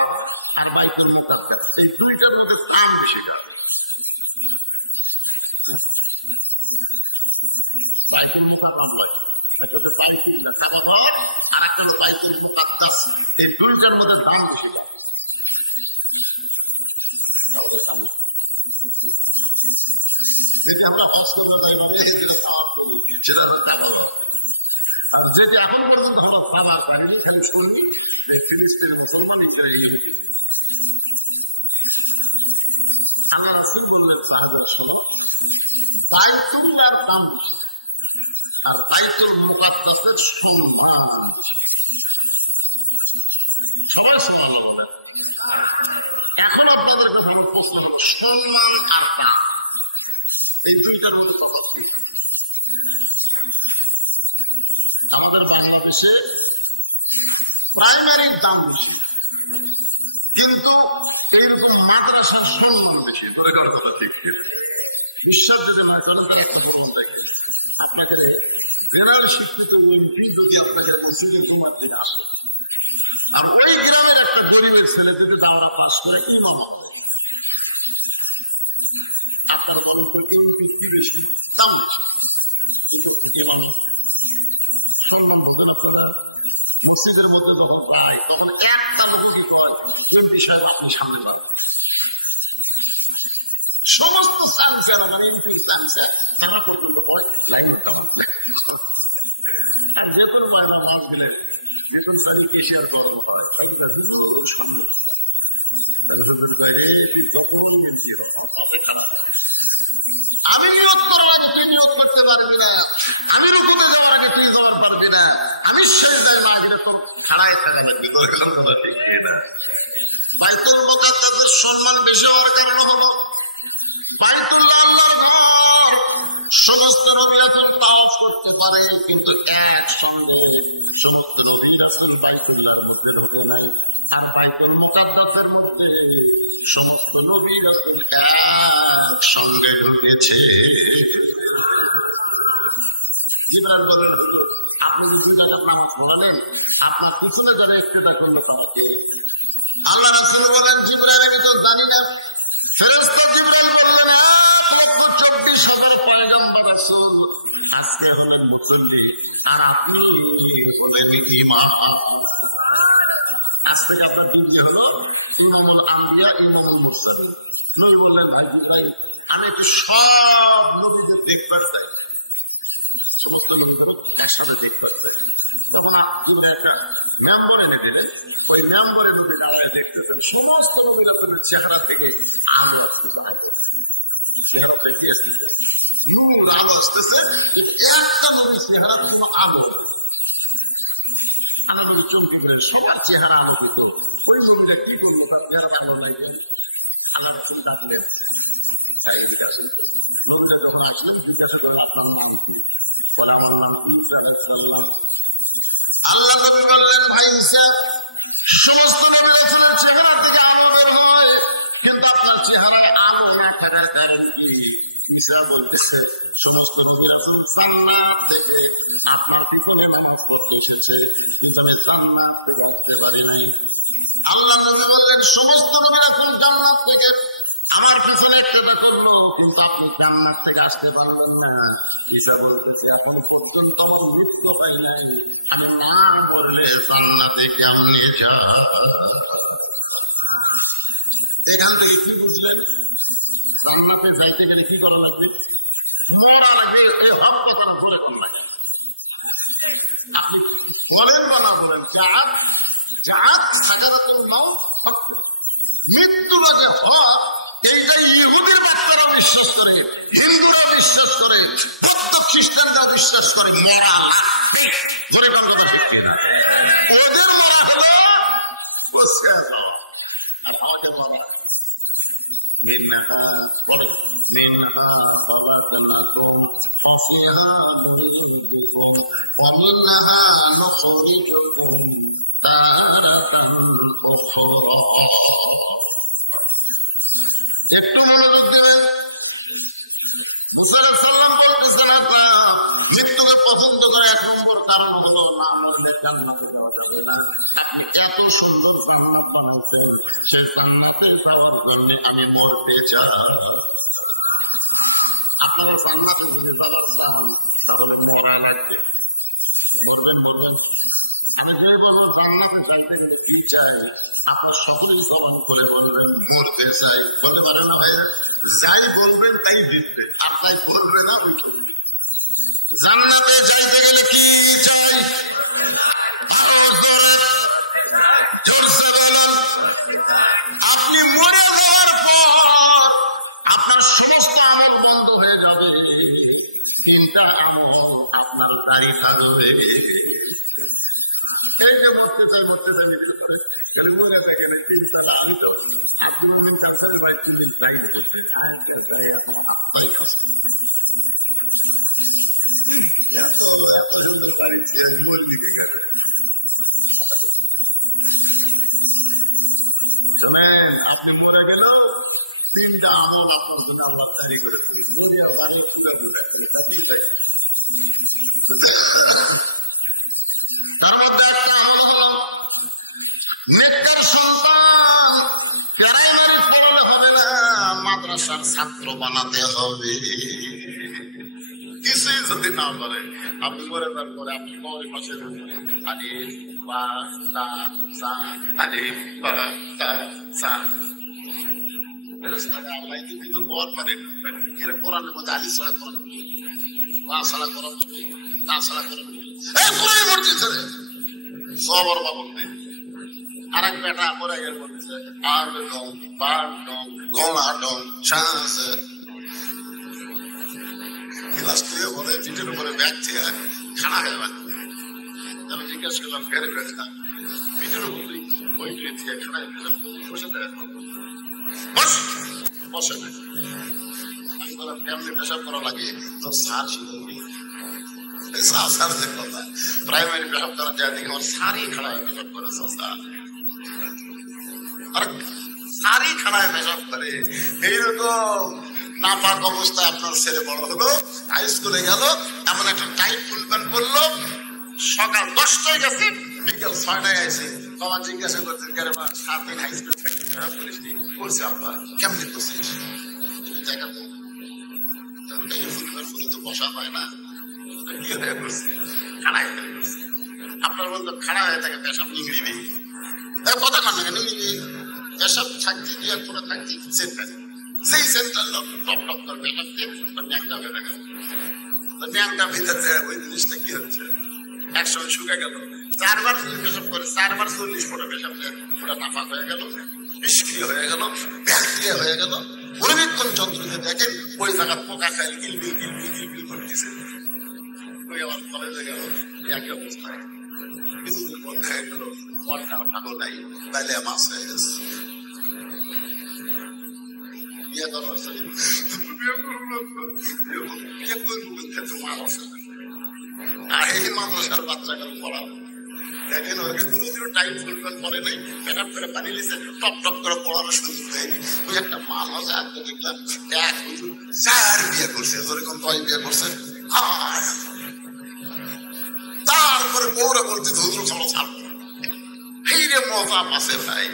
আর বাইতুল মুকাদ্দাস, এই দুইটার মধ্যে দাম বেশি কাছে। বাইতুল মুকাররম নয়, একটা হচ্ছে বাইতুল কাবা ঘর আর একটা হলো বাইতুল মুকাদ্দাস, এই দুইটার মধ্যে দাম বেশি। যদি আমরা হজ করতে যাই মানে যেটা তাওয়াফ করি সেটা কাবা ঘর, আর যেটি এখন পর্যন্ত আমরা তাওয়াফ করিনি, খালি শুনি ফিলিস্তিন মুসলমান ইসরায়েল। আল্লাহ রাসূল বললেন সাহাবাদের শোনো, বাইতুল আর দাম বেশি, আর বাইতুল মুকাদ্দাসের সম্মান। সবাই সুবহানাল্লাহ। এখন আপনাদের কাছে আমার প্রশ্ন হলো, সম্মান আর দাম এই দুইটার মধ্যে তফাৎ কি? আমাদের বাংলাদেশে প্রাইমারির দাম বেশি, কিন্তু এইরকম মাদ্রাসার সম্মান বেশি। দরকার কথা ঠিক বিশ্বাস যদি না করেন তারা কথা বলতে আপনাকে জেনারেল শিক্ষিত এমপি যদি আপনাকে মসজিদে তোমার দিকে আসে, আর ওই গ্রামের একটা গরিবের ছেলে যদি আমরা পাশ করে কি মামা আপনার বরং এমপি কি বেশি দাম বেশি, কিন্তু মানুষ সম্মান বলতেন আপনারা মসজিদের মধ্যে যখন পায় তখন একটা রোগী হয় ওই বিষয়ে আপনি সামনে পাবেন। সমস্ত সায়েন্সের আমার এমপির সায়েন্সের তারা পর্যন্ত আর বেতন পায় না, মাস গেলে বেতন সারি কেশিয়ার গরম হয় আমি নিয়োগ করার আগে তুই নিয়োগ করতে পারবি না, আমি রুকুতে যাওয়ার আগে তুই যাওয়ার পারবি না, আমি সেজদায় না গেলে তো খাড়ায় থাকা লাগবে। ঠিক না? বাইতুল মুকাদ্দাসের সম্মান বেশি হওয়ার কারণ হলো বাইতুল্লাহ আল্লাহর ঘর, সমস্ত নবী রাসূল তাওয়াফ করতে পারে, কিন্তু একসঙ্গে সমস্ত নবী রাসূল বাইতুল্লাহর মধ্যে ঢোকে নাই। আর বাইতুল মুকাদ্দাসের মধ্যে সমস্ত নবী রাসূল একসঙ্গে ঢুকেছে। জিবরাইল বলেন, আপনি দুই জায়গার নামাজ পড়ালেন, আপনার পিছনে যারা ইক্তেদা করলো তাকে। আল্লাহ রাসূল বলেন, জিবরাইল আমি তো জানি না। ফেরেশতা জিবরাইল বলেন, 1,40,000 পয়গম্বর রাসূল আজকে হলেন মুসল্লি আর আপনি হলেন ইমাম। আজ থেকে আপনার দিন হলো ইমামুল আম্বিয়া ইমামুল মুরসালিন। নবী বললেন, ভাই ভাই আমি একটু সব নবীদের দেখবার চাই, সমস্ত নবীদের একসাথে দেখবার চাই। তখন আপনি একটা মেম্বর এনে দিলেন, ওই মেম্বরে নবী দাঁড়ায় দেখতেছেন সমস্ত নবীরা চেহারা থেকে আলো আসতেছে, চেহারা থেকে আসতেছে নূর আলো আসতেছে, একটা নবীর চেহারা কোনো আলো আলো চলতে সবার চেহারা আলোকিত। ওই নবীরা কি করবো, তার চেহারা আলো লাগবে। আল্লাহ চিন্তা করেন, তাই জিজ্ঞাসা নবীরা যখন আসলেন জিজ্ঞাসা করেন আপনার নাম কি? বলে আমার নাম ঈসা আলাইহিস সালাম। আল্লাহ নবী বললেন, ভাই ঈসা, সমস্ত নবী রাসূলের চেহারা থেকে আলো বের হয়, কিন্তু আপনার চেহারায় আলো না থাকার কারণ কি? ঈসা বলতেছে, সমস্ত নবী রাসূল জান্নাত থেকে আপনার পিছনে নামাজ পড়তে এসেছে, কিন্তু আমি জান্নাত থেকে আসতে পারি নাই। আল্লাহ নবী বললেন, সমস্ত নবী রাসূল জান্নাত থেকে আমার পিছনে ইক্তেদা করলো, কিন্তু আপনি জান্নাত থেকে আসতে পারবেন না। ঈসা বলতেছে, এখন পর্যন্ত আমার মৃত্যু হয় নাই, আমি না করলে জান্নাতে কেমনে যা। এখান থেকে কি বুঝলেন? জান্নাতে যাইতে গেলে কি করা লাগবে? মরা লাগবে। এই হক কথা বলে কোন লাগে, আপনি বলেন বা না বলেন, জাত সাকারাতুল মাউত হক, মৃত্যু লাগে হক। এইটাই ইহুদির বাচ্চারা বিশ্বাস করে, হিন্দুরা বিশ্বাস করে, ভক্ত খ্রিস্টানরা বিশ্বাস করে মরা লাগবে। ধরে কথা শিখে না, ওদের মরা হলো বসে যাওয়া। আর আমাকে বলা منها خلقناكم وفيها نعيدكم ومنها نخرجكم تارة أخرى। একটু মনোযোগ দেবেন। মুসা আলাইহিস সালাম বলতেছেন, মৃত্যুকে পছন্দ করে এক নম্বর কারণ হলো না মরলে জান্নাতে যাওয়া যাবে না। আপনি এত সুন্দর জান্নাত বানাইছেন, সে জান্নাতে যাওয়ার জন্য আমি মরতে চাই। আপনারা জান্নাতে যদি যাওয়ার চান তাহলে মরা লাগবে। মরবেন মরবেন। আমি যে বলবো জান্নাতে চাইতে গেলে কি চাই, আপনার সকলেই জবান করে বলবেন মরতে চাই। বলতে পারেন না ভাইরা? যাই বলবেন তাই দিতে, আর তাই করবে না উঠে। জান্নাতে যাইতে গেলে কি চাই? আপনি মরে যাওয়ার পর আপনার সমস্ত আমল বন্ধ হয়ে যাবে, তিনটা আমল আপনার দাড়ি থাকবে। এই যে মরতে চাই ভিতরে করে গেলে মনে থাকে না চিন্তা না। আমি তো আন্দোলনের চাষের ভাই তুমি দায়ী করছে এখন আপনাই খাচ্ছে এত এত সুন্দর বাড়িছে মূল দিকে গেছে। আপনি মরে গেল তিনটা আমল আপনার জন্য আল্লাহ তৈরি করেছে। মরিয়া পানি পুরো বুঝা করে তার মধ্যে একটা আমল হল নেককার সন্তান প্রাইমারি পড়লে হবে না, মাদ্রাসার ছাত্র বানাতে হবে। কিছুই যদি না পারে আপনি মরে যাওয়ার পরে আপনি কবরের পাশে আলিফ বা তা সা আলিফ বা তা সা আল্লাহ কিন্তু বল পারে এরা কোরআনের মধ্যে আলিফ ছাড়া কোরআন বা ছাড়া কোরআন না ছাড়া কোরআন এই কোরআন মরতেছে রে সবার বাবন নেই। আর এক বেটা মরে গেল বলতেছে আর ডং বার ডং গলা ডং শ্বাস ক্লাস দিয়ে বলে পিঠের উপরে ব্যাগ দিয়ে খানা হয়ে যাবে। আমি জিজ্ঞাসা করলাম ফেরে ফেরতাম পিঠের উপরে ওই দিয়ে খানায় বসে বসে না। আমি বললাম কেমনি পেশাব করা লাগে তো সার শিখি কথা প্রাইমারি পেশাব করা যায় দেখি আমার সারি খাড়ায় পেশাব করে সারি খাড়ায় পেশাব করে। এইরকম নাপাক অবস্থায় আপনার ছেলে বড় হলো, হাই স্কুলে গেল, এমন একটা টাইট ফুল প্যান্ট পরলো, সকাল 10টায় গেছে বিকাল 6টায় আসে। বাবা জিজ্ঞাসা করছেন কেন 7 দিন হাই স্কুল থাকতে করছে আব্বা কেমনি করছিস জায়গা ফুলে তো বসা পায় না কি হয়ে করছে খাড়াই হয়ে করছে। আপনার বলতো খাড়া হয়ে থাকে পেশাব নিংড়িবি কথা কান না নিংড়িবি পেশাব থাকতে দিয়ে পুরো থাকতে সেন্টার সেই সেন্টার টপ টপ করে পেশাব দিয়ে ন্যাংটা হয়ে গেল। ন্যাংটা ভিতরে ওই জিনিসটা কি হচ্ছে একসঙ্গে শুকে গেল। 4 বার পেশাব করে 4 বার 40 ফুটা পেশাব পুরো নাফাক হয়ে গেল, নিষ্ক্রিয় হয়ে গেল, ব্যাকটেরিয়া হয়ে গেল। পরিবেক্ষণ যন্ত্রতে দেখেন ওই জায়গা পোকা খাই গিলবিল গিলবিল গিলবিল করতেছে। ওই আমার কলেজে গেল একই অবস্থায় কিছুদিন পর দেখা গেল ওয়ার্কার ভালো নাই, তাইলে মাছ হয়ে গেছে। বিয়ে করার আর এই মাদ্রাসার বাচ্চাকে পড়াবো দেখেন ওকে দুটো টাইট ফুলফেল করে নেই, পেটাপ করে পানি লিখে টপ টপ করে পড়ানো শুরু হয়নি। ওই একটা মাল আছে আজকে দেখলাম 4 বিয়ে করছে, যেরকম 5 বিয়ে করছে। তারপরে বউরা বলতে হুজুর খাওয়া ছাড়বো হিরে মজা পাশে ভাই।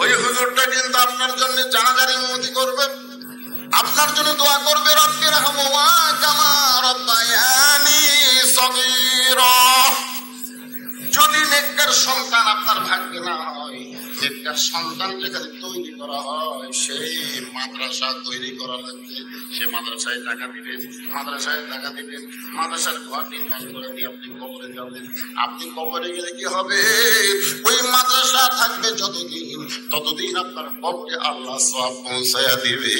ওই হুজুরটা কিন্তু আপনার জন্য জানাজার ইমামতি করবে, আপনার জন্য দোয়া করবে রব্বি রহমহুমা কামা রাব্বায়ানি সগীরা। যদি নেককার সন্তান আপনার ভাগ্যে না হয়, নেককার সন্তান যেখানে তৈরি করা হয় সেই মাদ্রাসা তৈরি করা লাগবে। সে মাদ্রাসায় টাকা দিবেন, মাদ্রাসার ঘর নির্মাণ করে দিয়ে আপনি কবরে যাবেন। আপনি কবরে গেলে কি হবে? ওই মাদ্রাসা থাকবে যতদিন, ততদিন আপনার কবরে আল্লাহ সওয়াব পৌঁছায়া দিবে।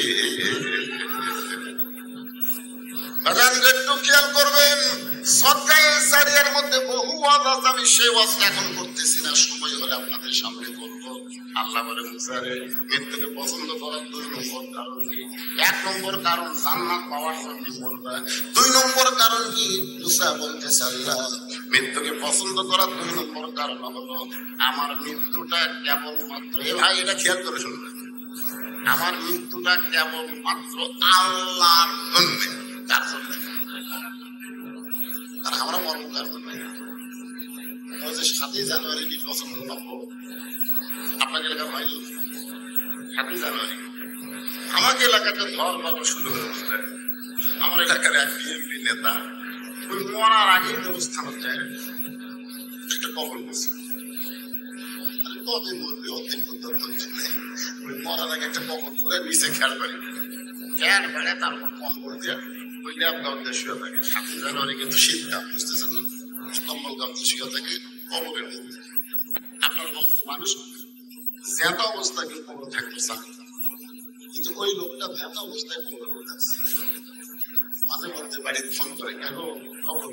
একটু খেয়াল করবেন, সদকায়ে জারিয়ার মধ্যে বহু ওয়াজ আছে, আমি সেই ওয়াজটা এখন করতেছি না, সময় হলে আপনাদের সামনে করবো। আল্লাহ বলে মুসারে মৃত্যুকে পছন্দ করার 2 নম্বর কারণ কি? 1 নম্বর কারণ জান্নাত পাওয়ার জন্য বলবা। 2 নম্বর কারণ কি? মুসা বলতেছে আল্লাহ মৃত্যুকে পছন্দ করার 2 নম্বর কারণ হলো আমার মৃত্যুটা কেবলমাত্র, এ ভাই এটা খেয়াল করে শুনবেন, আমার মৃত্যুটা কেবলমাত্র আল্লাহর জন্য। কার জন্য? আর আমরা মরবো কার জন্য? 7ই জানুয়ারি নির্বাচন হলো আপনার এলাকা হয়নি? 7ই জানুয়ারি আমাকে এলাকাতে ঝড় বাবা শুরু হয়ে গেছে। আমার এলাকার এক বিএনপি নেতা ওই মরার আগেই দেবস্থান যায় একটা কবর করছে। কবে মরবে অতীন ওই মরার আগে একটা কবর করে নিচে খেয়াল করি খেয়াল করে তারপর কম করে দিয়ে ওই ল্যাপগাউতে শুয়ে থাকে। 7ই জানুয়ারি কিন্তু শীতকাল বুঝতেছেন না, কম্বল গাউতে শুয়ে থাকে কবরের মধ্যে। আপনার মানুষ জ্যাতা অবস্থায় কিন্তু কবর থাকতে চান, কিন্তু ওই লোকটা জ্যাতা অবস্থায় কবর করে থাকছে। মাঝে মধ্যে বাড়িতে ফোন করে কেন খবর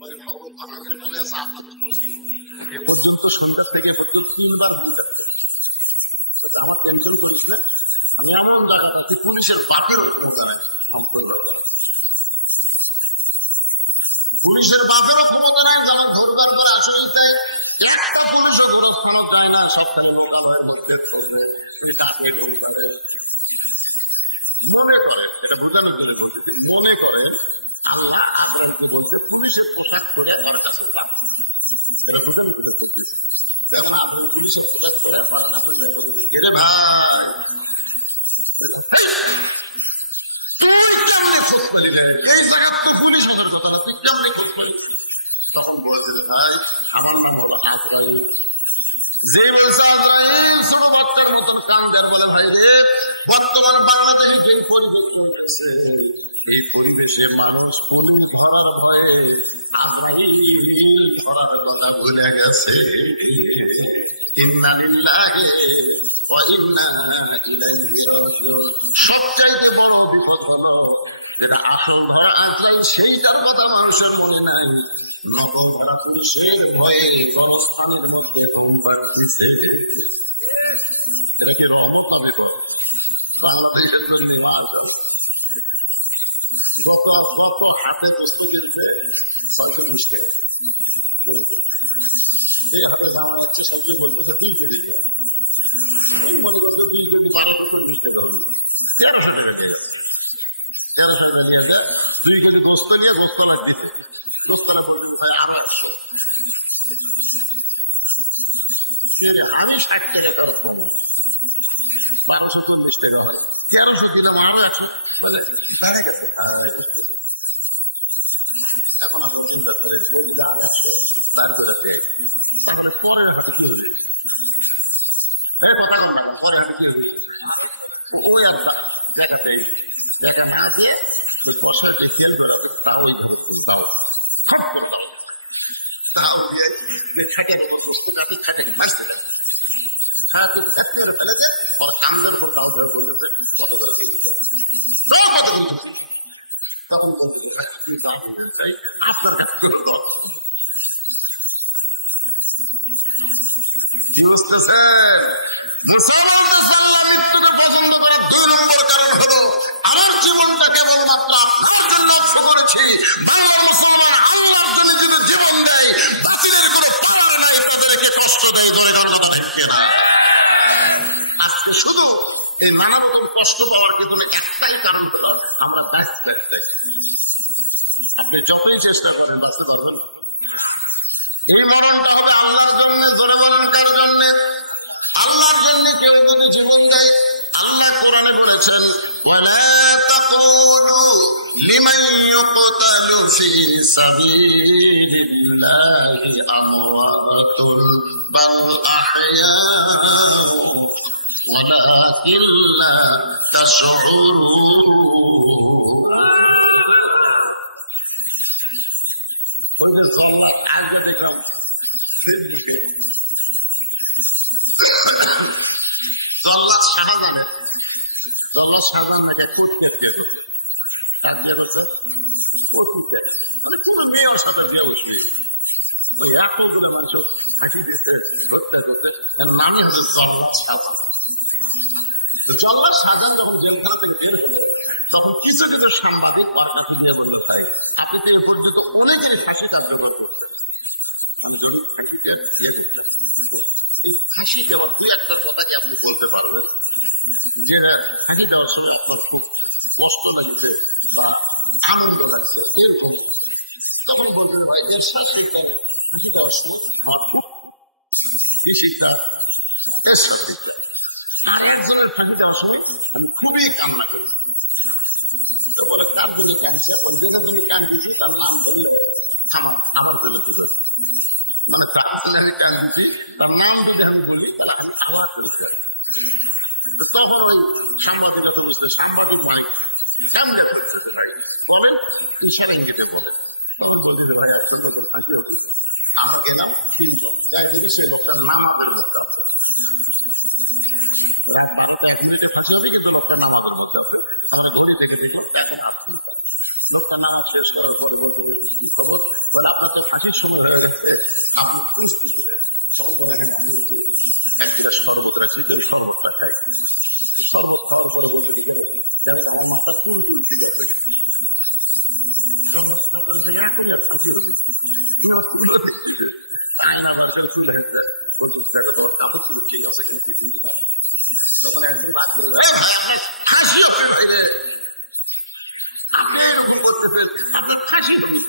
বলে খবর আমাদের বলে আছে আপনার এ পর্যন্ত সন্ধ্যা থেকে পর্যন্ত 3বার আমার টেনশন করিস না। আমি এমন জায়গাতে পুলিশের বাপেরও ক্ষমতা নাই, পুলিশের বাপেরও ক্ষমতা নাই যেমন ধরবার পরে আসলে চায় একটা পুলিশও ধরার ক্ষমতা হয় না। সপ্তাহে লোকালয়ের মধ্যে ওই ডাকে পারে মনে করে, এটা বোঝানো করে বলতেছে, মনে করে আল্লাহ আপনাকে বলছে পুলিশের পোশাক পরে আমার কাছে যান, এটা বোঝানো করে করতেছে। এখন আপনি পুলিশের পোশাক পরে আমার কাছে গেলে ভাই এই জায়গা তো পুলিশ কথা তুই কেমনি খোঁজ করি? তখন বলেছে ভাই আমার নাম হলো আজরাইল। যে বলছে আজরাইল ছোট বাচ্চার মতন কান দেন বলে ভাই রে বর্তমান বাংলাদেশে যে পরিবেশ হয়েছে এই পরিবেশে মানুষ পুলিশ ধরার ভয়ে আজরাইল ধরার কথা ভুলে গেছে। ইন্না লিল্লাহি ওয়া ইন্না ইলাইহি রাজিউন। সবচাইতে বড় বিপদ হলো যেটা আসল ধরা আজরাইল সেইটার কথা মানুষের মনে নাই, নকল ধরা পুলিশের ভয়ে গণস্থানের মধ্যে কম পাঠিয়েছে। এটাকে রহমত নামে করে বাংলাদেশের জন্য গত হাতে দোস্ত কিনছে 620 টাকা, এই হাতে দাম যাচ্ছে সবচেয়ে বলতে 3 কেজি দিয়ে মনে করতে 2 কেজি 1220 টাকা 1300 টাকা দিয়ে 1300 টাকা দিয়ে 2 কেজি গোস্ত নিয়ে ভোক্তলা দিতে দোস্তারা বললেন ভাই আরো 100। আমি 60 টাকা ফেরত নেবো, 1240 টাকা হয় 1300 দিলে আরো 100 মানে বেড়ে গেছে। এখন আপনি চিন্তা করে 100 তাহলে পরের হাতে কিনবে পরে হাতে কিনবে ওই একটা দেখা পেয়ে দেখা না দিয়ে ওই পয়সাকে খেয়াল করা তাও তাও দিয়ে খাটের উপর বস্তু কাটি খাটে বাঁচতে দেয় খাতে খাতে করে ফেলে দেয় ওর কান্দের উপর কাউন্টার করে দেবে কত করে তখন বলতে আপনার কাছে করে দাও কি বুঝতেছে? মৃত্যুকে পছন্দ করার 2 নম্বর কারণ হলো আমার জীবনটা কেবলমাত্র আপনার জন্য অংশ করেছি। বাংলা মুসলমান আল্লাহর জন্য যদি জীবন দেয় বাতিলের কোনো পাল্লা নাই, তাদেরকে কষ্ট দেয় ধরে গণনা দেখবে না। আজকে শুধু এই নানা রকম কষ্ট পাওয়ার কিন্তু একটাই কারণ হলো আমরা ব্যস্ত। আপনি যতই চেষ্টা করেন বাঁচতে পারবেন। এই মরণটা হবে আল্লাহর জন্য। ধরে বলেন কার জন্য? আল্লাহর জন্য। কেউ যদি জীবন দেয় আল্লাহ কোরআনে বলেছেন ওয়ালা তাকুলু লিমান ইউকতালু ফি সাবিলিল্লাহি আমওয়াতুন বাল আহয়াউ ওয়ালাকিন লা তাশউরুন। আগে দেখলাম ফেসবুকে কোন মেয়ের সাথে বিয়ে বসবে ওই এতগুলো মানুষ ফাঁকি দিতে করতে করতে নামে হচ্ছে জল্লাদ সাজান। জল্লাদ সাজান যখন জেলখানা থেকে বের হলো তখন কিছু কিছু সাংবাদিক বার্তা দিয়ে বলতে চাই আপনি তো এ পর্যন্ত অনেকের ফাঁসি কার্যকর করতেন, আমি জন্য ফাঁসিতে ইয়ে করতেন। এই ফাঁসি দেওয়ার 2-1টা কথা কি আপনি বলতে পারবেন যে ফাঁসি দেওয়ার সময় আপনার খুব কষ্ট লাগছে বা আনন্দ লাগছে এরকম? তখন বলবেন ভাই এর সেখানে ফাঁসি দেওয়ার সময় খাওয়ার এই শিক্ষা এর সাথে আর একজনের ফাঁসি দেওয়ার সময় আমি খুবই কান্না করেছি। বলে তার দিনে কাঁদছে, ওই দিনে তুমি কাঁদিয়েছি, তার নাম বললে থামা আমার জন্য মানে তার কাঁদিয়েছি, তার নাম যদি আমি বলি তাহলে আমি আমার করতে। তখন ওই সাংবাদিকতা বুঝতে সাংবাদিক ভাই কেমন করতে ভাই বলেন ইশারাই কেটে বলেন। তখন বলি ভাই একটা লোকের ফাঁসি হতে আমরা গেলাম 300 যাই দিকে সেই লোকটার নাম আমাদের করতে হবে। 1 মিনিটে ফাঁসি হবে কিন্তু লোকটার নাম আমার করতে হবে। তাহলে ঘড়ি থেকে দেখো লোকটার নাম শেষ করার পরে বলতে কি খবর বলে আপনাদের ফাঁসির সময় হয়ে গেছে, আপনি প্রস্তুত করেন। সমস্ত দেখেন একটা শরবত রাখছে, শরবতটা খায়, শরবত খাওয়ার পরে বলতে আমার মাথা পুরো চুলতে গেছে। আইন আবার চলে গেছে, কাপড় চুল ঠিক আছে কিন্তু তখন একদিন ফাঁসিও ফেলে আপনি এরকম করতেছেন, আপনার ফাঁসি হইত।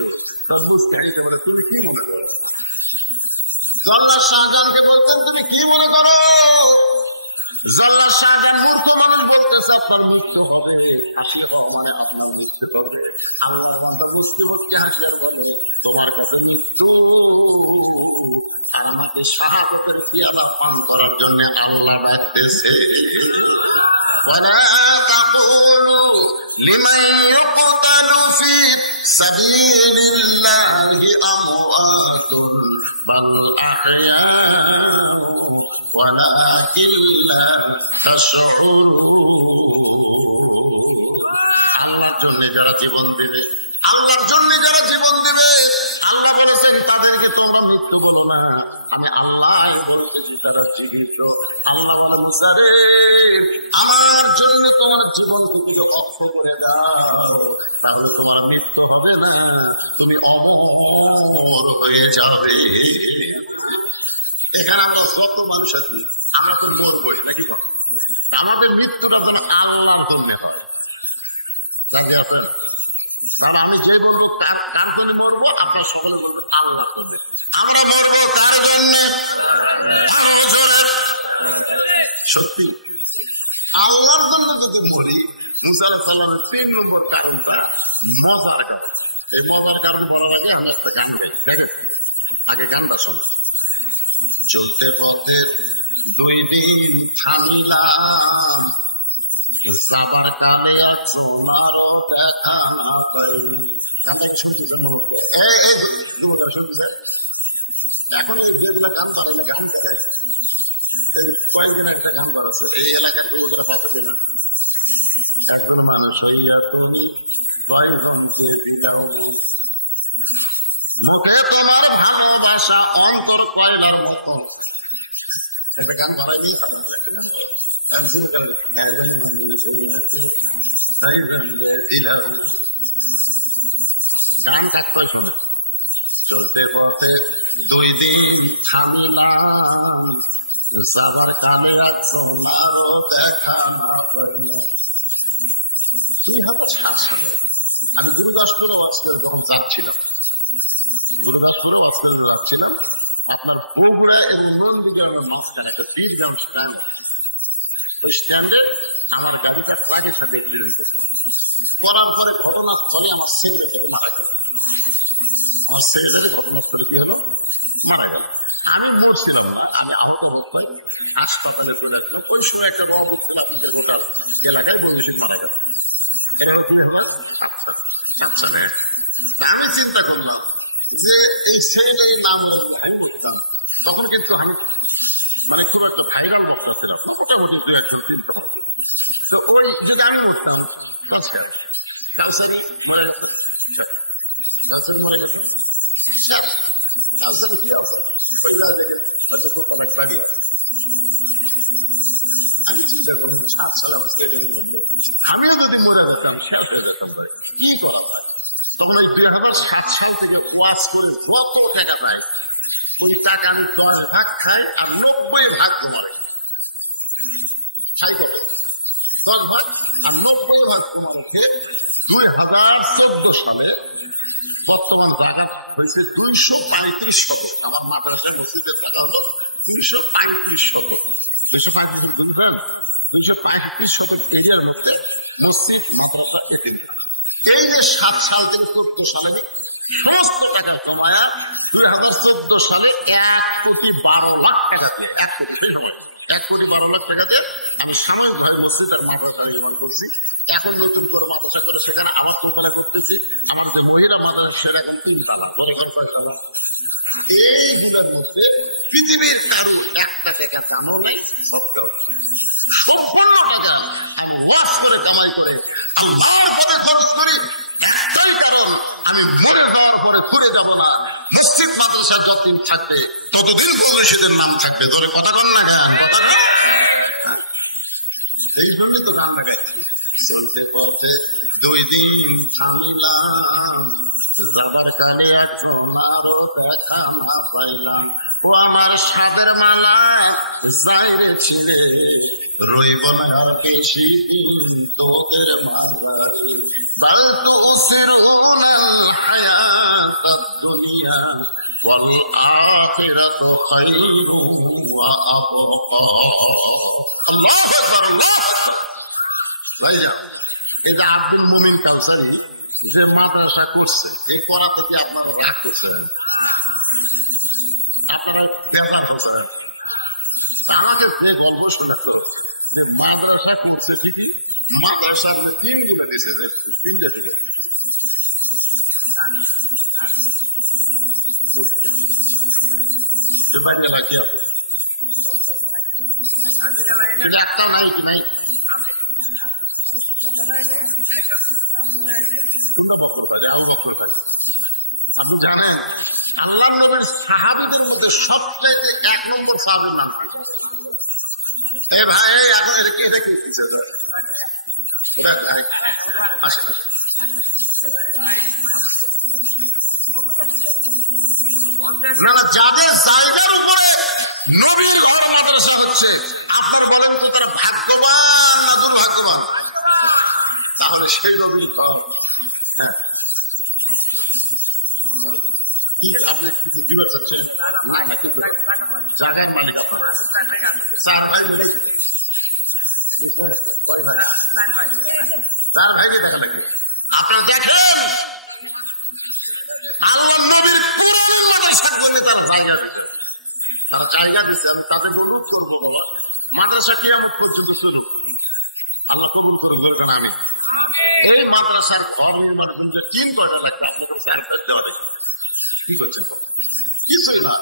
তুমি কি মনে করো? জল্লাদ শাহজাহানকে বলতেন তুমি কি মনে করো? জল্লাদ শাহজাহান মতো মানুষ বলতেছে আপনার মৃত্যু হবে, ফাঁসি হওয়া মানে আপনার মৃত্যু হবে। আল্লাহর কথা বুঝতে বুঝতে হাসির বলে তোমার কাছে মৃত্যু আর আমাকে শাহাদাতের পিয়ালা পান করার জন্য আল্লাহ ডাকতেছে। لمن يقتل في سبيل الله أموات بل أحياء ولكن لا تشعرون। আল্লাহর জন্য যারা জীবন দেবে, আল্লাহর জন্য যারা জীবন দেবে, আল্লাহ বলেছেন তাদেরকে তোমরা মৃত্যু বলো না, আমি আল্লাহ বলতেছি তারা জীবিত। আল্লাহ বলেন আমার জন্য তোমার জীবন দুটিকে অক্ষ করে দাও, তাহলে তোমার মৃত্যু হবে না, তুমি অমর হয়ে যাবে। এখানে আমরা যত মানুষ আছি আমরা তো মরবই নাকি, আমাদের মৃত্যুটা যেন আল্লাহর জন্য হয়। তাহলে আমি যে বলবো কার জন্য মরবো, আপনার সকলে বলবো আল্লাহর জন্য। আমরা মরবো কার জন্য? সত্যি আল্লাহর জন্য যদি মরি। মুসা আলাইহিস সালামের 3 নম্বর কারণটা মজার কারণ। এই মজার কারণ বলার আগে আমি একটা গান গাই, ঠিক আছে? আগে গানটা শোনো। চলতে পথে 2 দিন থামিলাম, যাবার কালে সোনারও দেখা না পাই। গানটা শুনতেছে মনে হচ্ছে শুনতেছে। এখন এই যেগুলো গান পারে না, গান দেখায় কয়েকদিন একটা গান বাড়াচ্ছে এই এলাকার লোকেরা পাঠাতে না। একজন মানুষ হইয়া তুমি কয়েকজনকে দিলাও, মুখে তোমার ভালোবাসা অন্তর কয়লার মতো। একটা গান বাড়াই দিয়ে আপনার একটা গান গান থাকবে। চলতে পথে 2 দিন থামিলাম, যাবার কালে সোনারও দেখা না পাই। 2007 সালে আমি গুরুদাসপুরে ওয়াজ করে যখন যাচ্ছিলাম, আপনার বগুড়া এবং নন্দীগ্রামের মাঝখানে একটা দীর্ঘাম স্ট্যান্ড, ওই স্ট্যান্ডে আমার গাড়িটা ট্রাকের সাথে করার পরে ঘটনাস্থলে আমার ছেলেকে মারা গেল। আমার ছেলেদের ঘটনাস্থলে কি হলো? মারা গেল। আমি বলছিলাম না, আমি আহত অবস্থায় হাসপাতালে চলে আসলাম। ওই সময় একটা বড় আপনাদের গোটা এলাকায় বন্ধু মারা গেল। এটা হলো 7 সালে। আমি চিন্তা করলাম যে এই ছেলেটাকে নাম আমি করতাম, তখন কিন্তু আমি মানে খুব একটা ভাইরাল বক্তা ছিলাম, মোটামুটি 2-1 চিন্তা। তো ওই যদি আমি করতাম ক্যান্সারি মরে গেছে, ক্যান্সার মরে গেছে, ক্যান্সার কি আছে আমি চিন্তা করলাম 7 সালে অবস্থায় আমিও যদি মরে যেতাম শেষ হয়ে যেতাম, কি করা হয়? তখন ওই 2007 সাল থেকে ওয়াজ করে যত টাকা পাই, ওই টাকা আমি 10 ভাগ খাই আর 90 ভাগ তোমার খাই। 10 ভাগ আর 90 ভাগ তোমাকে 2014 সালে বর্তমান টাকা হয়েছে 235 শতক। আমার মাদ্রাসা মসজিদের টাকা হলো 235 শতক। 235 শতক এরিয়ার মধ্যে মসজিদ, মাদ্রাসা, এতিমখানা। এই যে 7 সাল থেকে 14 সালে সমস্ত টাকা জমায়া 2014 সালে 1,12,00,000 টাকা দিয়ে 1,12,00,000 টাকা দিয়ে আমি সাময়িকভাবে মসজিদ আর মাদ্রাসা নির্মাণ করছি। এখন নতুন করে মাদ্রাসা করে সেখানে আবার কোম্পানি করতেছি। আমাদের বইয়েরা মাদ্রাসার এখন 3 তালা, বড় ঘর 6 তালা। এইগুলোর মধ্যে পৃথিবীর কারো 1 টাকা দামও নেই, সবটাও সম্পূর্ণ টাকা আমি ওয়াশ করে কামাই করে আল্লাহর পথে খরচ করি। একটাই কারণ, আমি মরে যাওয়ার পরে করে যাব না। মসজিদ মাদ্রাসা যতদিন থাকবে ততদিন পরিষদের নাম থাকবে। ধরে কথা কন না গান, কথা কন। এই জন্যই তো গান লাগাইছি। চলতে পথে 2 দিন থামিলাম, যাবার কালে এখন আরো দেখা না পাইলাম। ও আমার সাদের মালায় যাইরে ছিঁড়ে, রইব না আর বেশি দিন তোদের মাঝারে। বাল তুসিরুনাল হায়াতাদ দুনিয়া ওয়াল আখিরাতু খায়রুন ওয়া আবকা। আল্লাহু আকবার, আল্লাহু আকবার। ভাইয়া, এটা আব্দুল মুমিন কাউসারি যে মাদ্রাসা করছে, এই করা থেকে আপনারা রাগ করছেন, আপনারা ব্যাপার করছেন। আমাদের যে গল্প শোনাতো যে মাদ্রাসা করছে ঠিকই, মাদ্রাসার 3 গুণে দিয়েছে, যে 3টা দিকে রাখি একটা নাই নাই আপনি জানেন আল্লাহ নবীর সাহাবীদের মধ্যে সবচেয়ে 1 নম্বর সাহাবীর নাম কি? ভাই এখন এটা কি না, যাদের জায়গার উপরে নবীর ঘর মাদ্রাসা হচ্ছে, আপনার বলেন তো তারা ভাগ্যবান না দুর্ভাগ্যবান? তাহলে সেই নবীর ঘর, হ্যাঁ, আপনি কিছু দিতে চাচ্ছেন জায়গার মালিক আপনার 4 ভাই, 4 ভাইকে দেখা লাগে। আপনারা দেখেন আল্লাহ নবীর মাদ্রাসা করলে তারা জায়গা দিতে, তারা জায়গা দিচ্ছে। আমি তাদেরকে অনুরোধ করবো, মাদ্রাসা কি আমার পর্যন্ত শুরু আল্লাহ কবুল করে বলবেন আমি। এই মাদ্রাসার ঘর নির্মাণ করলে 3 কয়টা লাগবে আপনাকে 4 দেওয়া লাগে। কি করছেন? কিছুই না।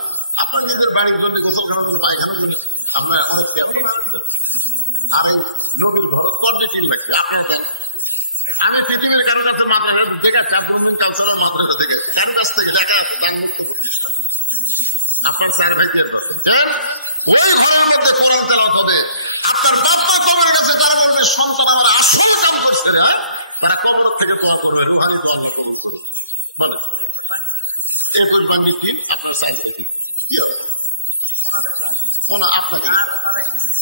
আপনার নিজের বাড়ির জন্য গোসলখানা জন্য, পায়খানা জন্য আপনার অনেক আর এই নবীর ঘর 3 লাগবে। আপনারা দেখেন, আমি পৃথিবীর কারো কাছে মাদ্রাসা দেখে কালচারাল মাদ্রাসা থেকে কারো কাছ থেকে দেখা তার মুক্ত প্রতিষ্ঠান আপনার 4 ভাই দিয়ে ওই ঘরের মধ্যে কোরআন তেলাওয়াত হবে। আপনার বাবা কবরের কাছে তারা বলবে, সন্তান আমার আসল কাম করছে রে, তারা কবর থেকে দোয়া করবে, রুহানি দোয়া কবুল করবে। মানে এই পরিমাণ দিন আপনার 4 দিন কি হবে? আপনাকে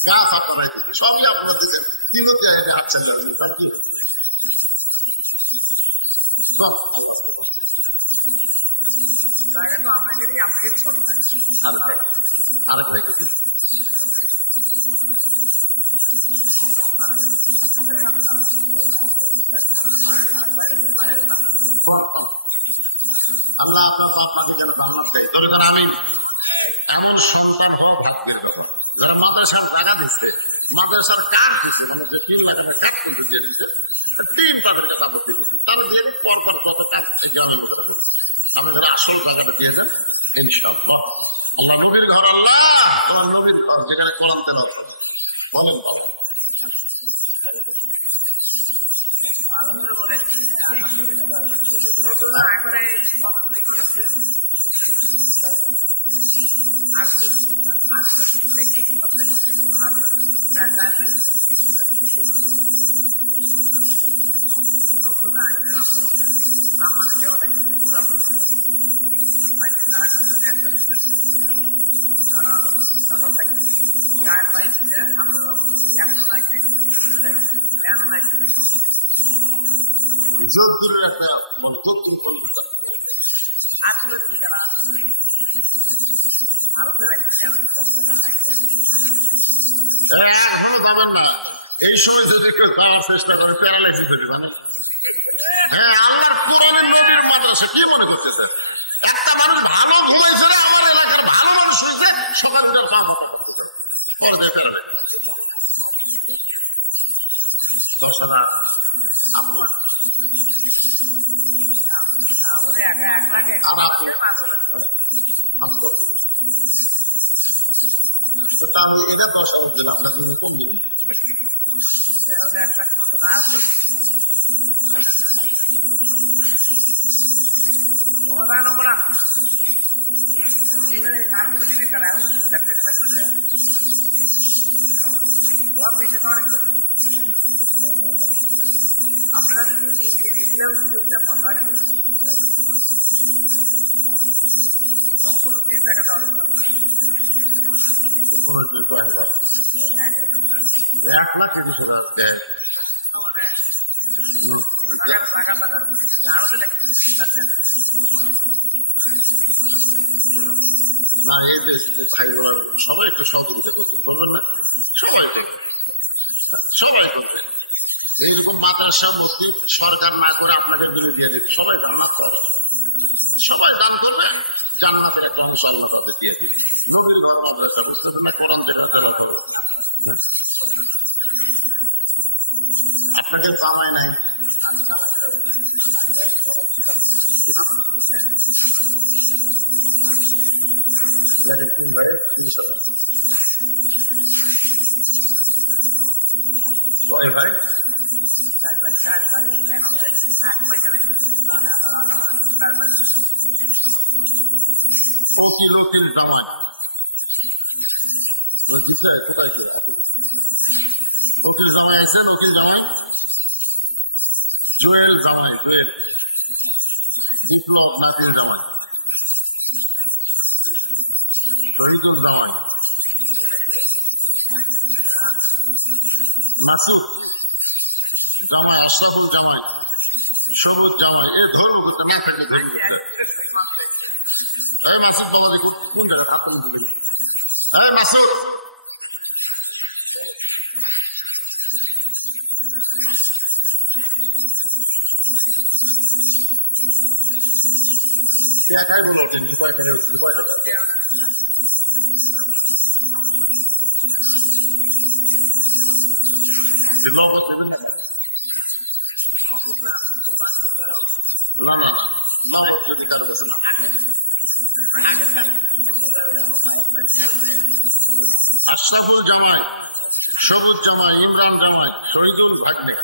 গাছ আপনারা সবই আপনারা দিচ্ছেন, 3 জায়গায় আচ্ছা তার কি আল্লাহ আপনার বাপ মাকে যেন জান্নাত দেয়। তবে তারা আমি এমন সন্তান বড় ভাগ্যের ব্যাপার। যারা মাদ্রাসার টাকা দিচ্ছে, মাদ্রাসার কাঠ দিচ্ছে, মানুষের 3 লাখ টাকা কাঠ করতে দিয়ে দিচ্ছে, 3 তাদের কাছে আপত্তি দিচ্ছে। তাহলে যে পরপর কত কাজ এই গ্রামের মধ্যে করছে, আপনি যারা আসল টাকাটা দিয়ে যান ইনশাআল্লাহ। আল্লাহ নবীর ঘর, আল্লাহ তোমার নবীর ঘর যেখানে কোরআন তেলাওয়াত হবে, বলেন বাবা। যদ্দূরের একটা বদ্ধত্ব এই সময় যদি কেউ যাওয়ার চেষ্টা করে প্যারালাইসিস হয়ে যাবে। হ্যাঁ, আমার পুরানি নবীর মাদ্রাসা কি মনে করতেছে? একটা মানুষ ভালো ঘুমাইছে, আমার এলাকার ভালো মানুষ হয়েছে, সবার উপর পা পর্দায় ফেলবে 10,000 আপনার আমি এটা 10,000 দিন আপনার জন্য কমিয়ে না, এই দেশ ভাইগুলোর সবাই একটু সহযোগিতা করতে বলবেন না, সবাই করবে। এইরকম মাদ্রাসা মসজিদ সরকার না করে আপনাকে বিল দিয়ে দেবে, সবাই ধারণা করে, সবাই দান করবে, জান্নাতের একটা অংশ আল্লাহ তাদের দিয়ে দিবে। নবীর ঘর মাদ্রাসা বুঝতে না, কোরআন যেটা দেওয়া হবে। আপনাদের কামাই নাই, ভাই উকিল জামাই উকিল জামাই আছেন, উকিল জামাই জুয়েল জামাই, জুয়েল বিপ্লব নাতির জামাই, শহীদুল জামাই, মাসুদ জামাই, আশরাফুল জামাই, সবুজ জামাই। এ ধর্ম করতে না থাকে মাসুদ বাবা দেখি কোন জায়গায় হাত উঠবে। হ্যাঁ মাসুদ, একাই বলো ওঠেনি, কয়টা না না না যদি কারো কাছে না। আশরাফুল জামাই, সবুজ জামাই, ইমরান জামাই, শহীদুল ভাগ্নে,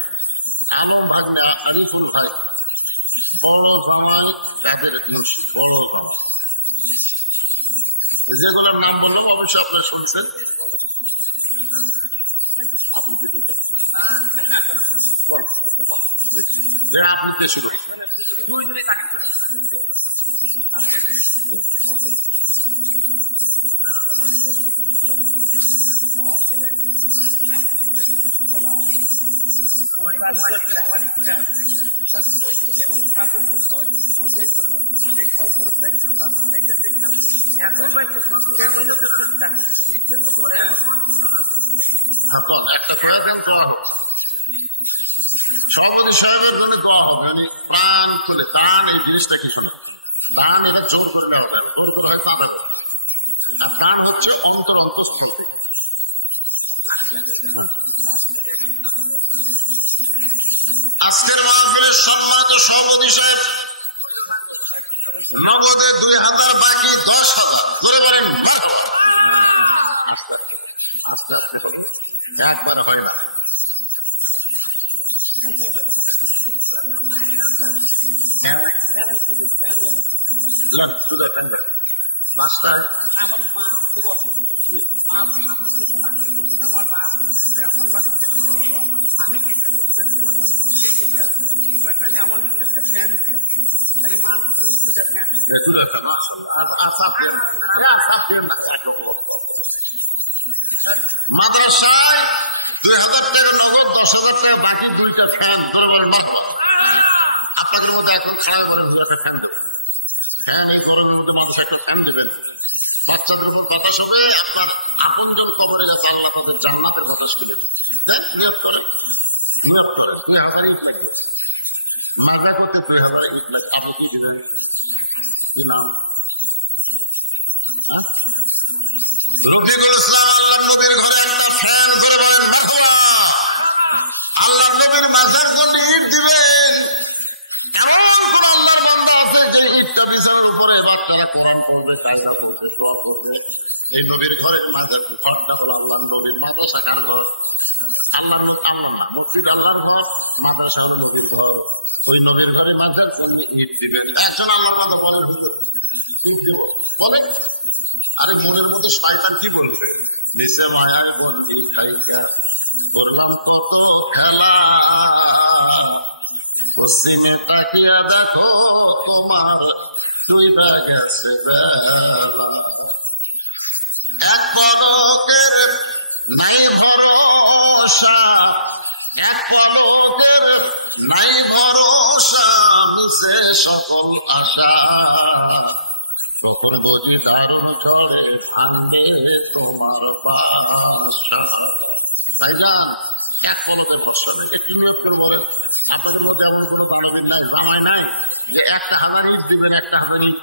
আলম ভাগ্নে, আরিফুল ভাই, বড় জামাই কাদের নসি, বড় জামাই, যেগুলোর নাম বললো অবশ্যই আপনারা শুনছেন। আপনি দেশে একটা প্রয়োজন দল সভাপতি সাহেবের জন্য দল হবে, প্রাণ খুলে দান। এই জিনিসটা কিছু না, দান এটা জোর করে নেওয়া যায়, জোর করে হয় তাদের। আর দান হচ্ছে অন্তর অন্তঃস্থল থেকে। আজকের মাহফিলের সম্মানিত সভাপতি সাহেব নগদে 2,000, বাকি 10,000 ধরে বলেন। আস্তে আস্তে আস্তে করো, একবার হয় না। পাঁচটায় মাদ্রাসায় 2,000 টাকা নগদ, 10,000 টাকা বাকি, 2টা ফ্যান ধরে বলেন। আপনাদের মধ্যে এখন খারাপ করেন, 2টা ফ্যান দেবেন। ফ্যান এই গরমের মধ্যে মানুষ একটা ফ্যান দেবেন, বাচ্চাদের উপর বাতাস হবে, আপনার আপনজন কবরে গেছে, আল্লাহ তাদের জান্নাতে বাতাস করে নিয়োগ করে 2000 ইট লাগে, মাথা করতে 2000 ইট লাগে। আপনি কি দিলেন? কি নাম? রফিকুল ইসলাম আল্লাহ নবীর ঘরে একটা ফ্যান ধরে বলেন আল্লাহ নবীর মাথার জন্য ইট দিবেন। এমন কোন আল্লাহর বান্দা আছে যে ইটটা বিছানার উপরে বাচ্চারা কোরআন পড়বে, কায়দা করবে, দোয়া করবে। এই নবীর ঘরের মাঝে ঘরটা হলো আল্লাহ নবীর মাদ্রাসা। কার ঘর? আল্লাহ আল্লাহ মসজিদ আল্লাহর ঘর, মাদ্রাসা হলো নবীর ঘর। ওই নবীর ঘরে মাথার জন্য ইট দিবেন। একজন আল্লাহর মাথা বলেন ইট দিব বলেন। আরে মনের মতো শয়তান কি বলবে? দেশে মায়ায় বলবি খাইকা করলাম কত খেলা, পশ্চিমে তাকিয়া দেখো তোমার ডুইবা গেছে বেলা। এক পলকের নাই ভরসা, এক পলকের নাই ভরসা, মিশে সকল আশা। তখন বুঝি দারুণ ঝড়ে ভাঙবে তোমার বাসা। তাই না? এক পলকের বর্ষা দেখে কি নিয়োগ করে বলেন? আপনাদের মধ্যে এমন কোনো দানবীর নাই, জামাই নাই যে 1000 ইট দিবেন, 1000 ইট।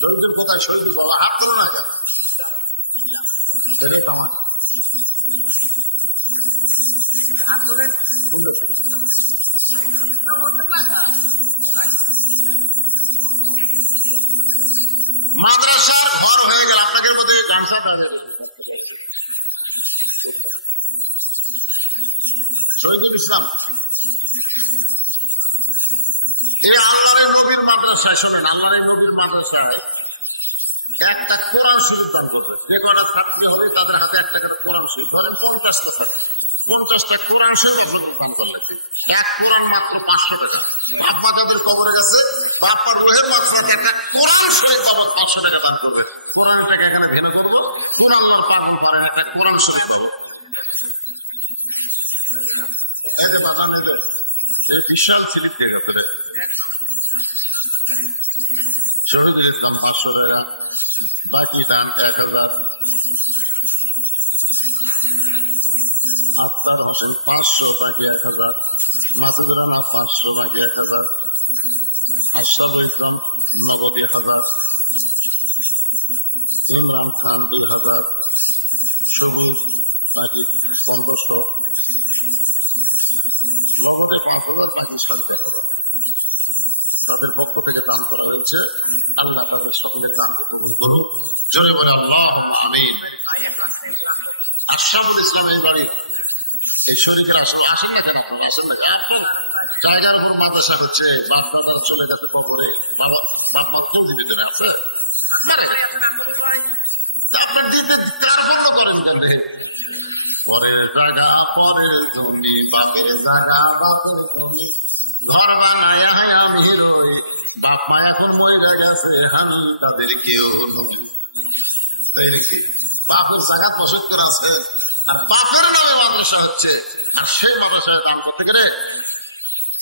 শহীদুল কোথায়? শহীদুল বাবা হাত করো না কেন? মাদ্রাসার ঘর হয়ে গেল আপনাদের মধ্যে গামছা থাকে। শহীদুল ইসলাম এই আল্লাহর নবীর মাদ্রাসায়, শোনেন, আল্লাহর নবীর মাদ্রাসায় একটা কোরআন শরীফ দান করবে। যে কটা ছাত্রী হবে তাদের হাতে একটা করে কোরআন শরীফ, ধরেন 50টা ছাত্রী, 50টা কোরআন শরীফ দান করলে এক কোরআন মাত্র 500 টাকা। বাপ্পা যাদের কবরে গেছে, বাপ্পার রোহের মাত্রাতে একটা কোরআন শরীফ বাবদ 500 টাকা দান করবে। কোরআনের টাকা এখানে ভেঙে করবো, কোরআন পালন করে একটা কোরআন শরীফ পাবো। এদের বাধা নেবে, এর বিশাল স্লিপ থেকে গেছে। ছোট দিয়েছিলাম 500 টাকা, বাকি দাম 1000। আফতার হোসেন 500, বাকি 1000। মাসুদুর রহমান 500, বাকি 1000। আশরাফুল ইসলাম নগদ 1000। ইমরান খান 2000। সবুজ বাকি 1500। নগদে 5000, বাকি 1000। তাদের পক্ষ থেকে দান করা হয়েছে। আল্লাহ তাদের সকলের দান কবুল করুন। জোরে বলে আল্লাহুম্মা আমিন। আশরাফুল ইসলাম এই বাড়ি এই শরীরের আসেন না কেন? আপনার আসেন না? আপনার জায়গার উপর মাদ্রাসা হচ্ছে, বাপ দাদা চলে গেছে কবরে, বাবা বাপ মা কেউ ভিতরে আছে, আপনার দিতে কার মতো করেন কেন? পরের জায়গা পরের জমি, বাপের জায়গা বাপের জমি, ঘর বানায় আমি রই, বাপ মা এখন মরে গেছে, আমি তাদের কেউ নই। তাই নাকি? বাপের জায়গা পছন্দ করা আছে, আর বাপের নামে মাদ্রাসা হচ্ছে, আর সেই মাদ্রাসায় দাম করতে গেলে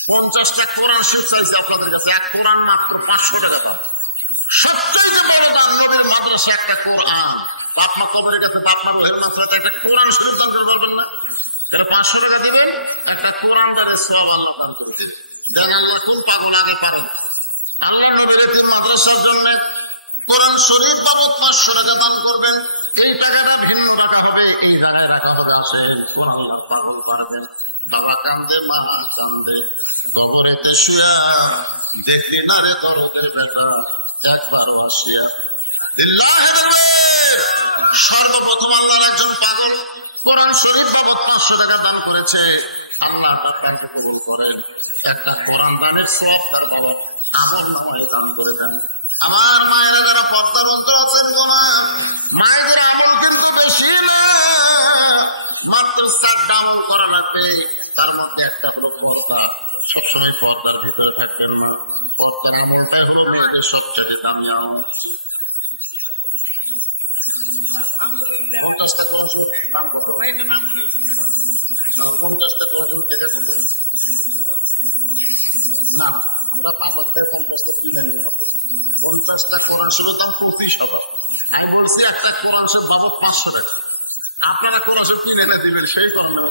50টা কোরআন শরীফ চাইছে আপনাদের কাছে, এক কোরআন মাত্র 500 টাকা দাম। সবচেয়ে বড় দান নবীর মাদ্রাসা একটা কোরআন। বাপ মা কবরে গেছে, বাপ মা রোহের মাদ্রাসাতে একটা কোরআন শরীফ দান করতে পারবেন না? 500 টাকা দেবেন, একটা কোরআন দানের সওয়াব আল্লাহ দান করে দেন। দেখ আল্লাহ খুব পাগল, আগে পারেন। আল্লাহ নবীর একটি মাদ্রাসার জন্য কোরআন শরীফ বাবদ 500 টাকা দান করবেন। এই টাকাটা ভিন্ন টাকা হবে, এই জায়গায় রাখা হবে। আসেন, কোরআন পাগল পারবেন। বাবা কান্দে, মা কান্দে, কবরেতে শুয়া দেখলি না রে দরদের বেটা একবার আসিয়া। সর্বপ্রথম আল্লাহর একজন পাগল কোরআন শরীফ বাবদ 500 টাকা দান করেছে। আল্লাহ তাকে কবুল করেন। একটা কোরআন দানের সওয়াব তার বাবা আমল নামায় দান করে দেন। আমার মায়েরা যারা পর্দার অন্তর আছেন, মায়েদের আমল কিন্তু বেশি না, মাত্র 4টা আমল করা লাগবে। তার মধ্যে একটা হলো পর্দা। সবসময় পর্দার ভিতরে থাকবেন না। পর্দার আমলটাই হলো মেয়েদের সবচেয়ে দামি আমল। 50টা কোরআন শরীফের দাম কত? 50টা কোরআন শরীফ টাকা কত? না, আমরা 50টা কিনে নেব। 50টা কোরআন শরীফের দাম 25,000। আমি বলছি একটা কোরআন শরীফ পাবো 500 টাকা। আপনারা কোরআন শরীফ কিনে এনে দিবেন, সেই করেন না।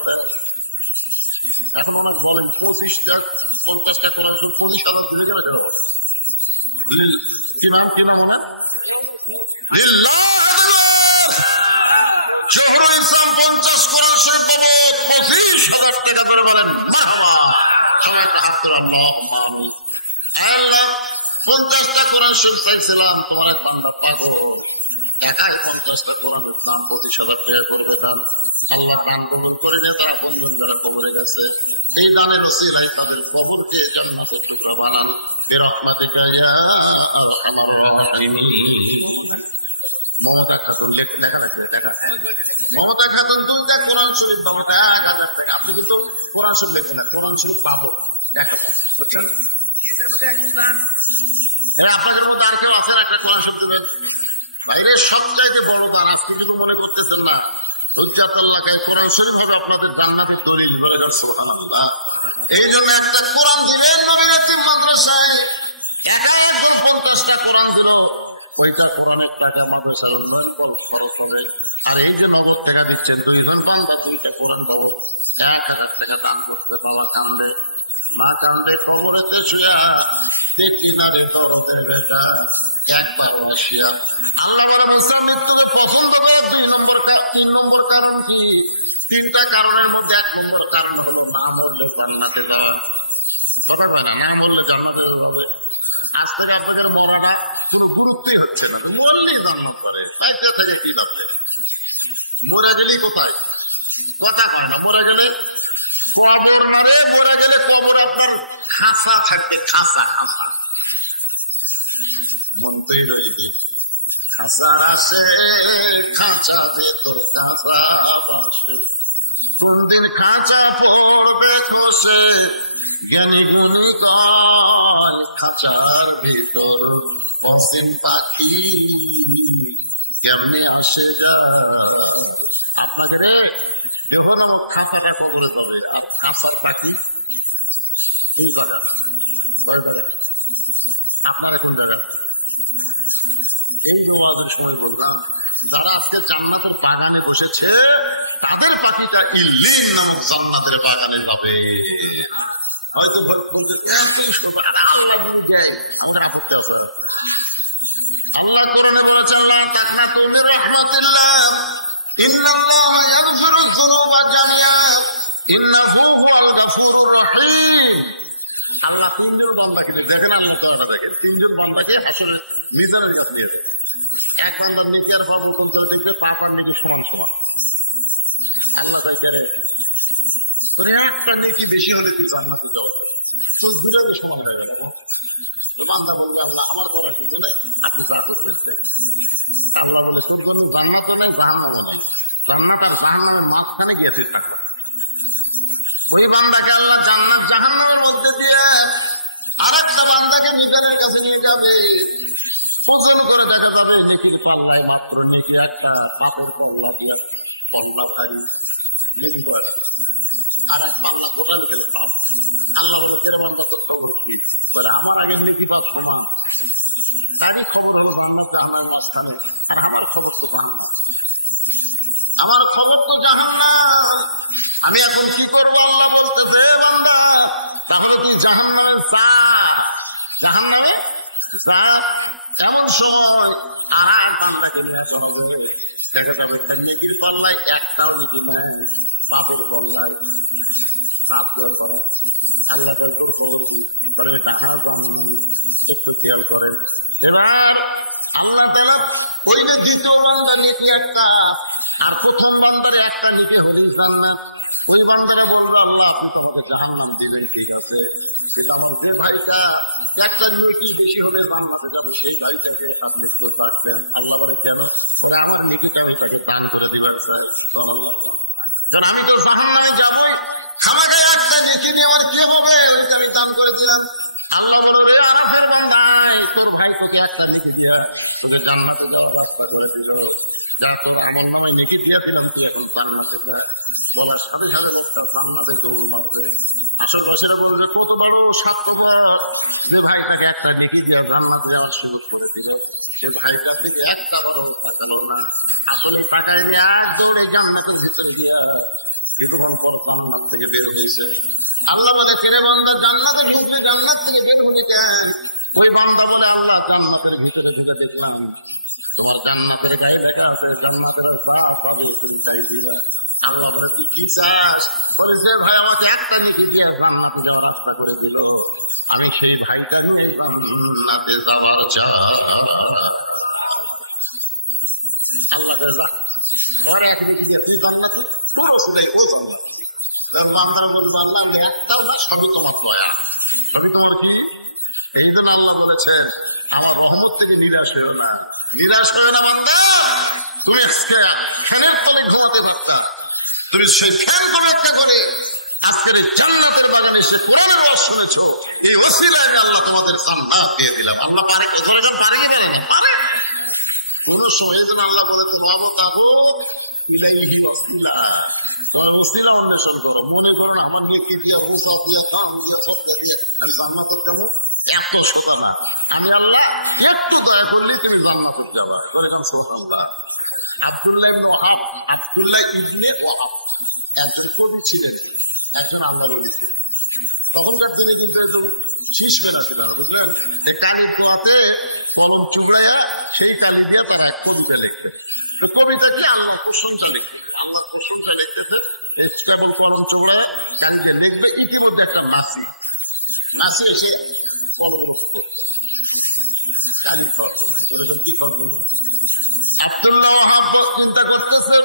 এখন অনেক বলেন 50টা 50টা কোরআন শরীফ 25,000 দিলে কেন কেন বলেন? কি নাম হয়? জহুরুল ইসলাম 50 কোরআন শরীফ পাবো 25,000 টাকা করে বলেন। সবাই একটা হাত করে আল্লাহ 50টা কোরআন শরীফ চাইছিলাম, তোমার এক বান্দা পাগল একাই 50টা কোরআনের দাম 25,000 টাকা করবে দান। আল্লাহ দান কবুল করে নিয়ে তারা বন্ধন তারা কবরে গেছে। এই দানের ওসিলায় তাদের কবরকে জান্নাতের টুকরা বানান। বিরহমাতিকা ইয়া আরহামার রাহিমিন। মমতা খাতুন মমতা খাতুন 2টা কোরআন শরীফ পাবো 1,000 টাকা। আপনি কিন্তু কোরআন শরীফ দেখছেন না, কোরআন শরীফ পাবো 1,000, বুঝছেন? আপনাদের মধ্যে আর কেউ আছেন একটা কোরআন শরীফ দেবেন? বাইরে সবচাইতে বড় দান আপনি কিন্তু মনে করতেছেন না। কোরআন শরীফ হবে আপনাদের জান্নাতের দলিল। বলে সুবহানাল্লাহ। এই জন্য একটা কোরআন দিবেন নবীর এতিম মাদ্রাসায়, 50টা কোরআন দিল, ওইটা কোরআনের টাকা মাদ্রাসার উন্নয়ন খরচ হবে। আর এই যে নগদ টাকা দিচ্ছেন 2জন বান্দা 2টা কোরআন পাবো 1,000 টাকা দান করতে। বাবা কান্দে, মা কান্দে, কবরেতে শুয়া দেখি না রে কবরের বেটা একবার বসিয়া। আল্লাহ মৃত্যুকে পছন্দ করে 3 নম্বর কারণ কি? 3টা কারণের মধ্যে 1 নম্বর কারণ হলো না মরলে জান্নাতে যাওয়া। কথা পায় না, না মরলে জান্নাতে যাবে। আজ থেকে আপনাদের মরাটা কোনো গুরুত্বই হচ্ছে না, মরলেই জান্নাত করে। বাইরে থেকে কি লাগবে? মরে গেলেই কোথায় কথা কয় না, মরে গেলে কবর মারে, মরে গেলে কবর আপনার খাঁচা থাকবে, খাঁচা মনতেই রইবে। খাঁচা আসে খাঁচা যেত খাঁচা আসে, কোনদিন খাঁচা পড়বে খসে, জ্ঞানী গুণী কয় খাঁচার ভিতর অসীম পাখি কেমনি আসে যায়। আপনাকে রে এবার খাঁচাটা কবরে যাবে, আর খাঁচার পাখি কি করে আপনারা কোন জায়গায়? এই ওয়াজের সময় বললাম, যারা আজকে জান্নাতের বাগানে বসেছে তাদের পাখিটা ইল্লিন নামক জান্নাতের বাগানে যাবে। হয়তো বলছে আল্লাহ আমাদের আপত্তি আছে। আল্লাহ কোরআনে বলেছেন লা তাকনাতু মির রাহমাতিল্লাহ ইন্নাল্লাহা ইয়াগফিরুয যুনুবা জামিআ ইন্নাহু হুয়াল গাফুরুর রহিম। আল্লাহ 3জন বান্দাকে দেখেন, আল্লাহ তাআলা দেখেন 3জন বান্দাকে আসলে মিজানের কাছে দিয়ে দেন। এক বান্দার নেকি আর বাবু কোন দেখবে 5 নেকি সমান। আল্লাহ দেখেন একটা নেকি বেশি হলে তুই জান্নাতে যাও, তো 2জনের সমান হয়ে গেল। তো বান্দা বলবে আল্লাহ আমার করার কিছু নেই, আপনি তা করতে। আল্লাহ বলে তোর কোনো জান্নাত নেই, জাহান্নাম নেই। জান্নাত আর জাহান্নামের মাঝখানে গিয়েছে থাকা। ওই বান্দাকে আল্লাহ জান্নাত জাহান্নামের মধ্যে দিয়ে আর একটা বান্দাকে মিজানের কাছে নিয়ে যাবে। ওজন করে দেখা যাবে নেকির পাল্লায় মাত্র নেকি একটা পাপের পল্লা দিয়ে পল্লা থাকি নেকি করে, আর এক পাল্লা কোরআন গেলে পাপ। আল্লাহ বলছে বান্দা তোর খবর কি? বলে আমার আগে নেকি পাপ সমান, তারই খবর হলো জান্নাত আমার মাঝখানে, আর আমার খবর তো জাহান্নাম। আমার খবর তো জাহান্নাম। আমি এখন কি করবো? আল্লাহ বলতে বান্দা তাহলে কি জাহান্নামের জাহান্নামে এমন সময় আর বান্দাকে নিয়ে চলা হয়ে গেলে দেখা যাবে একটা নেকির পাল্লায় একটাও নেকি নেয়, পাপের পাল্লায় পাপ করে। আল্লাহ খবর কি করে টাকা একটু খেয়াল করেন। এবার আল্লাহ তাআলা ওই যে 2য় বান্দা নেকি একটা আর 1ম বান্দার একটা নেকি হলেই জান্নাত। ওই বান্দারা বলল আল্লাহ আপনি তোমাকে জাহান্নাম দিবেন, ঠিক আছে, কিন্তু আমার যে ভাইটা একটা নেকি বেশি হলে জান্নাতে যাবে সেই ভাইটাকে আপনি একটু রাখবেন। আল্লাহ বলে কেন? আমার নেকিটা আমি তাকে দান করে দিবার চাই। কারণ আমি তো জাহান্নামে যাবই, খামাখা একটা নেকি নিয়ে আমার কি হবে? ওইটা আমি দান করে দিলাম। আল্লাহ বলবে আরামের বান্দায় তোর ভাই তোকে একটা নেকি দিয়ে দিয়া তোদের জান্নাতে যাওয়ার রাস্তা করে দিল। যা তোর আমার নামে লিখে দিয়েছিলাম তুই এখন জান্নাতে যা। বলার সাথে সাথে বসতাম জান্নাতে দৌড় মারতে। আশেপাশের বলবে কত বড় স্বার্থপর যে ভাইটাকে একটা লিখে দিয়ে জান্নাত যাওয়ার সুযোগ করে দিল। সে ভাইটার দিকে একটা বড় তাকালো না, আসলে তাকায় নিয়ে দৌড়ে জান্নাতের ভিতরে গিয়া জান্নাত থেকে বের হয়েছে। আল্লাহ বলে ফিরে বান্দা জান্নাতে ঢুকলে জান্নাত থেকে বের হতে দেন। ওই বান্দা বলে আল্লাহ জান্নাতের ভিতরে ঢুকে দেখলাম তোমার জান্নাতের গায়ে লেখা আছে জান্নাতের চাই দিলা। আল্লাহ বলে তুই কি চাস? বলে যে ভাই আমাকে একটা দিকে দিয়ে জান্নাতে যাওয়ার রাস্তা করে দিল, আমি সেই ভাইটা নিয়ে জান্নাতে যাওয়ার চাই। আল্লাহ পরে একদিন দিয়ে তুই জান্নাতে পুরো শুনে ও জান্নাত। বান্দারা বলবো আল্লাহ একটাও না, সবই তোমার দয়া, সবই তোমার কি। এই জন্য আল্লাহ বলেছে আমার রহমত থেকে নিরাশ হয়েও না, নিরাশ হয়ে না বান্দা। তুমি আজকে ফ্যানের তলে ঘুমাতে পারতা, তুমি সেই ফ্যান পরীক্ষা করে আজকের এই জান্নাতের বাগানে সে কোরআনের ওয়াজ শুনেছো, এই ওসিলায় আমি আল্লাহ তোমাদের জান্নাত দিয়ে দিলাম। আল্লাহ পারে কে ধরে পারে কি পারে না? পারে কোন সময়। এই জন্য আল্লাহ বলে তো রহমত আবো মিলাইহি ওসিলা, তোমার ওসিলা অন্বেষণ করো। মনে করো আমার নেকি দিয়া মুসা দিয়া দাম দিয়া সবটা দিয়ে আমি জান্নাত যাবো, এত সোজা না। আমি আল্লাহ একটু দয়া করলে তুমি জান্নাত যাবা। আব্দুল্লাহ ইবনে ওয়াহাব, আব্দুল্লাহ ইবনে ওয়াহাব একজন কবি ছিলেন, একজন আল্লাহ বলেছিলেন। তখনকার দিনে কিন্তু একজন শীষ মেলা ছিল, বুঝলেন? এই কালির পোয়াতে কলম চুবড়াইয়া সেই কালি দিয়ে তারা এক কবিতা লিখতেন। কবিতা কি আল্লাহ প্রশংসা লিখতে, আল্লাহ প্রশংসা লিখতেছে কেবল কলম চুবড়ায় কালিতে লিখবে। ইতিমধ্যে একটা মাসি এসে কলম কালি কি করবে? আব্দুল্লাহ ওয়াহাব চিন্তা করতেছেন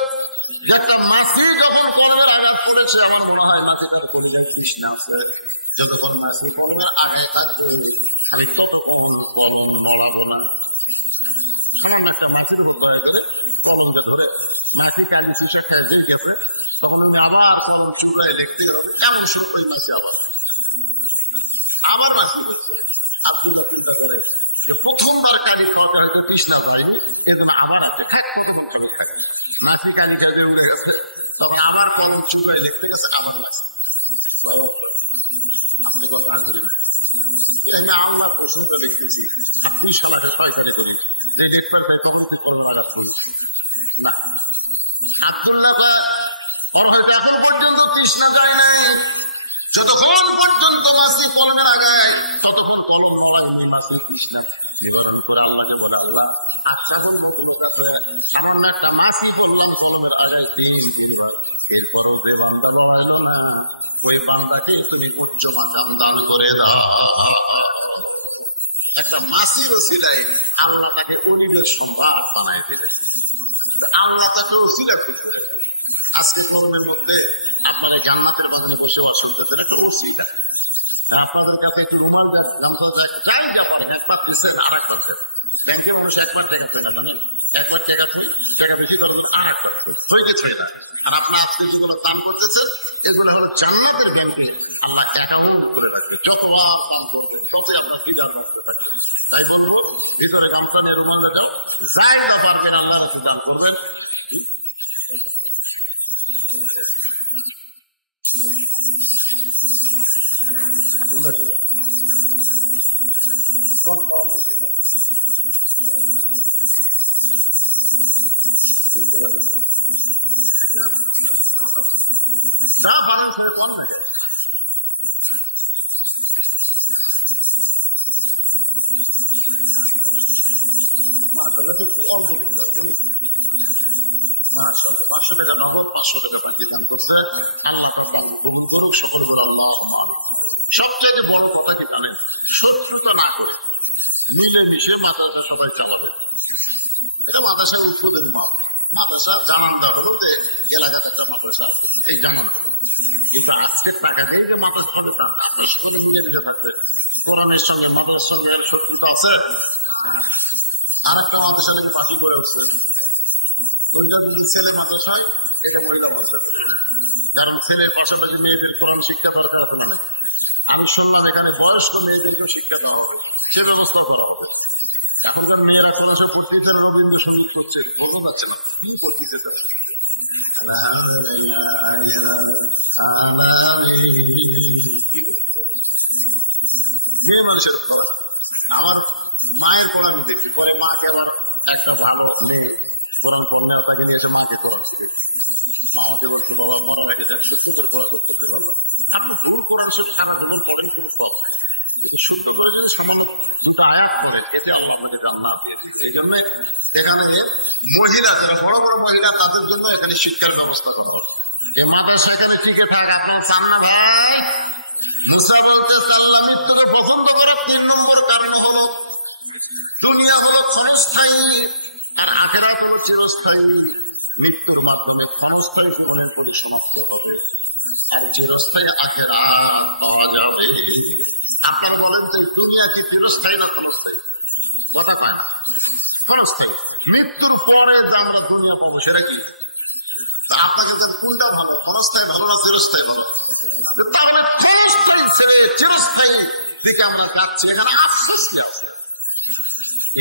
যে একটা মাসি যখন কলমের আঘাত করেছে, আমার মনে হয় মাসিটার কলিলে তৃষ্ণা আছে। যতক্ষণ মাসি কলমের আঘাত থাকবে আমি ততক্ষণ কলম নড়াবো না। শোনান একটা মাসির উপর করে কলমকে ধরে মাটি কালি চিসা খায় দিয়ে গেছে, তখন আমি আবার কলম চূড়ায় লিখতে হবে। এমন সময় ওই মাসি আবার মাসি করছে। আব্দুল্লাহ চিন্তা করে প্রথমবার কালি খাওয়াতে হয়তো তৃষ্ণা হয়নি, কিন্তু আবার আছে খাক কত খাক মাসি কালি খেলে উঠে গেছে। তখন আবার কলম চূড়ায় লিখতে গেছে, আবার মাসি। আপনি কথা আনবেন আমি আল্লাহ প্রশ্নটা দেখতেছি, আপনি সবাইকে সরকারে করি দেখবেন তখন কলম আঘাত করেছি না। আব্দুল্লাহ এখন পর্যন্ত তৃষ্ণা যায় নাই। যতক্ষণ পর্যন্ত মাসি কলমের আগায় ততক্ষণ কলম হওয়া যদি মাসির তৃষ্ণা নিবারণ করে আল্লাহকে বলে আল্লাহ আচ্ছা বলবো করে সামান্য একটা মাসি বললাম কলমের আগায় 3 বার। এরপরও যে বান্দা বলো না, ওই বান্দাকে তুমি উচ্চ মাকাম দান করে দাও। একটা মাসির ওসিলায় আল্লাহ তাকে অলিদের সম্রাট বানায় দেবে। আল্লাহ তাকে ওসিলা করতে দেবে। আজকে কলমের মধ্যে আপনারা জান্নাতের বাজারে বসে শুনতেছেন একটা ওসিলা। আপনাদের কাছে একটু যাই ব্যাপারে একবার দিচ্ছেন আর একবার দেন। ব্যাংকে মানুষ একবার টাকা থাকে, মানে একবার টাকা বেশি করবেন আর একবার হয়ে গেছে এটা। আর আপনার আজকে যেগুলো দান করতেছেন এগুলো হলো জান্নাতের ব্যাংকে আল্লাহ অ্যাকাউন্ট করে রাখবে। যতবার দান করবেন ততই আপনার দিদার করতে থাকবে। তাই বলবো ভিতরে গামছা নিয়ে রুমালে যাও, যাইটা পারবেন আল্লাহ দান করবেন। যা ভালো ছেলে মন লাগে $500 নগদ, $500 বাকি দান করছে। আল্লাহ কবুল করুক, সকল বলে আল্লাহ। সবচেয়ে বড় কথা কি জানেন? শত্রুতা না করে মিলেমিশে মাদ্রাসা সবাই চালাবে। এটা মাদ্রাসার উৎপাদন মাপ। মাদ্রাসা জানান দেওয়া বলতে এলাকাতে একটা মাদ্রাসা এই জানান, কিন্তু আজকের টাকা দিয়ে যে মাদ্রাসা করে না, আপনার সকলে মিলেমিশে থাকবে। কোরআনের সঙ্গে মাদ্রাসার সঙ্গে শত্রুতা আছে। আর একটা মাদ্রাসা থেকে পাশি করে উঠছে, ওইটা যদি ছেলে মাদ্রাসায় এটা মহিলা মাদ্রাসা, কারণ ছেলের পাশাপাশি মেয়েদের কোরআন শিক্ষা দরকার আছে। মানে আমি শুনলাম এখানে বয়স্ক মেয়েদেরকে শিক্ষা দেওয়া হবে, সে ব্যবস্থা করা হবে। এখনকার মেয়েরা কলেজে পড়তে রবীন্দ্রসঙ্গীত করছে, বোঝা যাচ্ছে না কি পড়তে যাচ্ছে। মেয়ে মানুষের কথা, আমার মায়ের পড়া আমি দেখি, পরে মাকে আবার একটা ভালো মেয়ে কোরআন পড়ার তাকে দিয়েছে, মাকে পড়াচ্ছে, মাকে বলছি বাবা পড়াটাকে দেখ সত্য করে পড়া করতে পারলাম। আপনি ভুল কোরআন সব সারা জীবন পড়েন, খুব সব কিন্তু শুদ্ধ করে যদি সামান্য দুটো আয়াত করে, এতে আল্লাহ আমাকে জান্নাত দিয়ে দিবে। এই জন্য এখানে মহিলা যারা বড় বড় মহিলা তাদের জন্য এখানে শিক্ষার ব্যবস্থা করা হবে। এই মাদ্রাসা এখানে টিকে থাক, আপনার চান না ভাই? মুসা বলতে আল্লাহ মৃত্যুকে পছন্দ করার 3 নম্বর কারণ হলো দুনিয়া হলো ক্ষণস্থায়ী আর আখিরাত হলো চিরস্থায়ী। মৃত্যুর মাধ্যমে ক্ষণস্থায়ী জীবনের পরিসমাপ্তি হবে আর চিরস্থায়ী আখিরাত পাওয়া যাবে। আপনারা বলেন তো দুনিয়া কি চিরস্থায়ী না ক্ষণস্থায়ী? কথা কয় না, ক্ষণস্থায়ী। মৃত্যুর পরে যে আমরা দুনিয়া পাবো সেটা কি? আপনাকে কোনটা ভালো, ক্ষণস্থায়ী ভালো না চিরস্থায়ী ভালো? তাহলে ক্ষণস্থায়ী ছেড়ে চিরস্থায়ী দিকে আমরা যাচ্ছি, এখানে আফসোস কি আছে?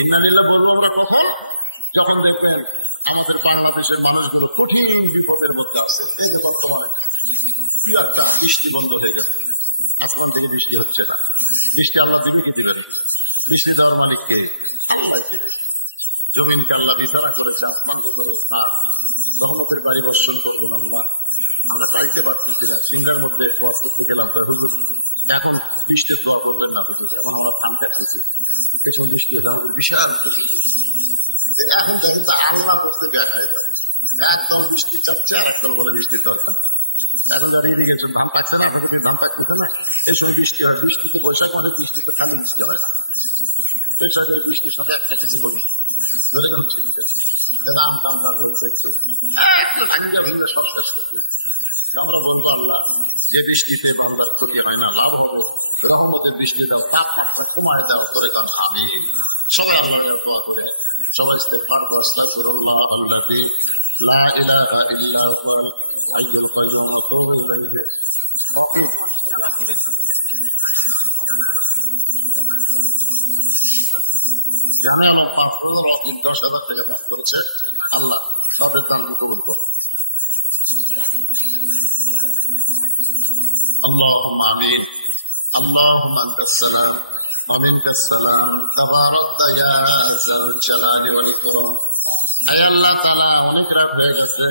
ইন্নালিল্লাহ বলবো আমরা কখন? যখন দেখবেন আমাদের বাংলাদেশের মানুষগুলো কঠিন বিপদের মধ্যে আছে। এই যে বর্তমানে বিরাটটা বৃষ্টি বন্ধ হয়ে গেছে, আসমান থেকে বৃষ্টি হচ্ছে না। বৃষ্টি আল্লাহ দিবে কি দিবেন? বৃষ্টি দেওয়ার মালিককে আল্লাহকে। জমিনকে আল্লাহ বিছানা করেছে, আসমানকে করেছে রহমতের বাড়ি বর্ষণ করুন আল্লাহ। আমরা চাইতে পারতেছি না। সিংহের মধ্যে করতে গেলাম, এখন বৃষ্টির দোয়া করবেন না, এখন আমার ধান কাটতেছে, পেছন বৃষ্টি আমাদের বিশাল এখন দেখেন তো আল্লাহ করতে দেখায় একদল বৃষ্টি চাচ্ছে আর একদল বলে বৃষ্টির দরকার। এখন যারা ইরিগেশন ধান পাচ্ছে না, এখন ধান পাচ্ছে না, এই সময় বৃষ্টি হয়। বৃষ্টিতে বৈশাখ মানে বৃষ্টিতে খালি বৃষ্টি হয়, বৈশাখ বৃষ্টির সাথে একটা কিছু বলি ধরে এখন ঠিক আছে দাম দাম দাম হয়েছে একটা ভাঙিয়ে ভাঙিয়ে সব শেষ করতে। আমরা বলবো আল্লাহ যে বৃষ্টিতে বাংলার ক্ষতি হয় না, লাভ রহমতের বৃষ্টি দাও, তাপমাত্রা কমায় দাও করে কারণ আমি সবাই আল্লাহ দোয়া করে সবাই ইস্তেগফার করো। আস্তাগফিরুল্লাহ আল্লাযী লা ইলাহা ইল্লা হুয়াল হাইয়ুল কাইয়্যুম ওয়া আতুবু ইলাইহি। জানে আল্লাহ 10,000 টাকা দান করেছে, আল্লাহ তাদের দান কবুল করুন। اللهم آمين. اللهم أنت السلام ومنك السلام تباركت يا ذا الجلال والإكرام. أي الله تعالى অনেক রাত হয়ে গেছে,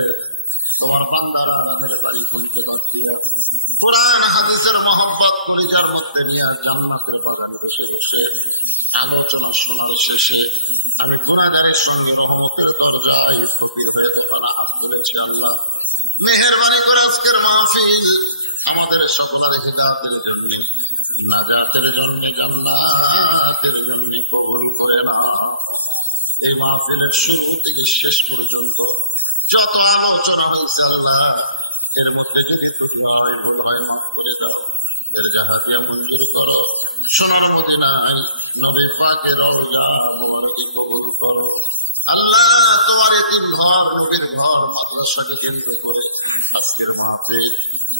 তোমার বান্দারা আমাদের বাড়ি খুলতে পারছি না। কোরআন হাদিসের মহব্বত কলিজার মধ্যে নিয়ে জান্নাতের বাগানে বসে বসে আলোচনা শোনার শেষে আমি গুনাহগারের সঙ্গে রহমতের দরজায় ফকির হয়ে দোকানা হাত তুলেছি। আল্লাহ মেহেরবানি করে আজকের মাহফিল আমাদের সকলের হিদায়াতের জন্য, নাজাতের জন্য, জান্নাতের জন্য কবুল করে না। এই মাহফিলের শুরু থেকে শেষ পর্যন্ত যত আলোচনা হয়েছে আল্লাহ এর মধ্যে যদি ত্রুটি হয় ভুল হয় মাফ করে দাও, এর জাহাতিয়া মঞ্জুর করো। সোনার মদিনায় নবী পাকের রওজা মোবারকে কবুল করো। আল্লাহ তোমার এতিম ঘর, নবীর ঘর, মাদ্রাসাকে কেন্দ্র করে আজকের মাহফিল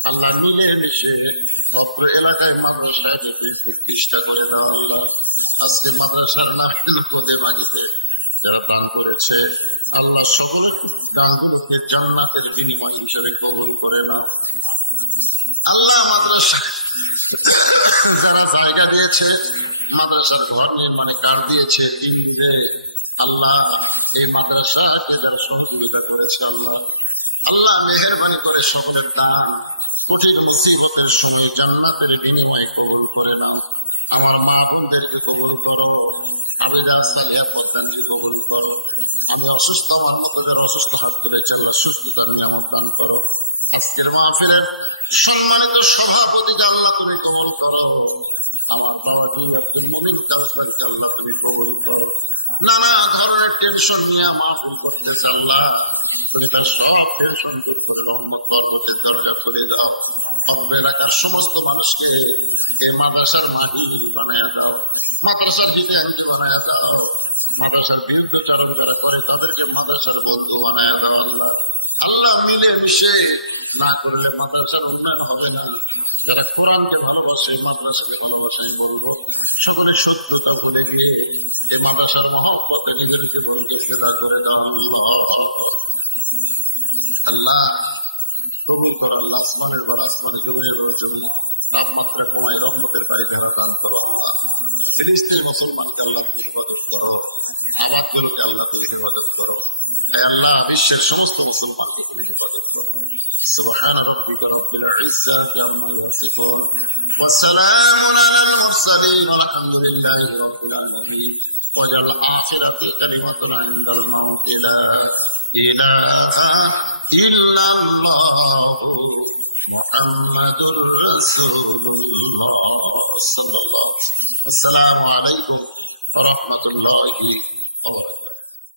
আল্লাহ মিলে মিশে অত্র এলাকায় মাদ্রাসায় যেতে প্রতিষ্ঠা করে দাও। আল্লাহ আজকে মাদ্রাসার নামে হতে বাড়িতে যারা দান করেছে আল্লাহ সকলের দানগুলোকে জান্নাতের বিনিময় হিসেবে কবুল করে নাও। আল্লাহ মাদ্রাসা যারা জায়গা দিয়েছে, মাদ্রাসার ঘর নির্মাণে কার্ড দিয়েছে, তিনটে আল্লাহ এই মাদ্রাসাকে যারা সহযোগিতা করেছে আল্লাহ আল্লাহ মেহেরবানি করে সকলের দান কঠিন মুসিবতের সময় জান্নাতের বিনিময়ে কবুল করে নাও। আমার মা বোনদেরকে কবুল করো, আমি সালিয়া পদ্মাকে কবুল করো। আমি অসুস্থ, আমার মতনের অসুস্থ হাত তুলেছে আল্লাহ সুস্থতার নিয়ামত দান করো। আজকের মাহফিলের সম্মানিত সভাপতিকে আল্লাহ তুমি কবুল করো। আমার বাবা মুমিন কাউসারকে আল্লাহ তুমি কবুল করো। নানা ধরনের টেনশন নিয়ে মাহফিল করতেছে আল্লাহ তুমি তার সব টেনশন দূর করে রহমত বরকতের দরজা খুলে দাও। অল্প এলাকার সমস্ত মানুষকে এই মাদ্রাসার মাহি বানায়া দাও, মাদ্রাসার বিদ্যাঙ্গী বানায়া দাও, মাদ্রাসার বিরুদ্ধাচরণ যারা করে তাদেরকে মাদ্রাসার বন্ধু বানায়া দাও। আল্লাহ আল্লাহ মিলে মিশে না করলে মাদ্রাসার উন্নয়ন হবে না। যারা কোরআনকে ভালোবাসে, মাদ্রাসাকে ভালোবাসে, বলবো সকলের শত্রুতা ভুলে গিয়ে এই মাদ্রাসার মহব্বতে নিজেকে বলতে ফেরা করে দাও আল্লাহ। কবুল করো আল্লাহ। আসমানের পর আসমানে, জমির পর জমি, তাপমাত্রা কমায় রহমতের বাড়ি ফেরা দান করো আল্লাহ। ফিলিস্তিনি মুসলমানকে আল্লাহ তুমি হেফাজত করো, আবাদগুলোকে আল্লাহ তুমি হেফাজত করো। তাই আল্লাহ বিশ্বের সমস্ত মুসলমানকে তুমি হেফাজত করো। سبحان ربك رب العزة عما يصفون وسلام على المرسلين والحمد لله رب العالمين. واجعل آخرة كلمة عند الموت لا إله إلا الله محمد رسول الله صلى الله عليه وسلم. السلام عليكم ورحمة الله وبركاته.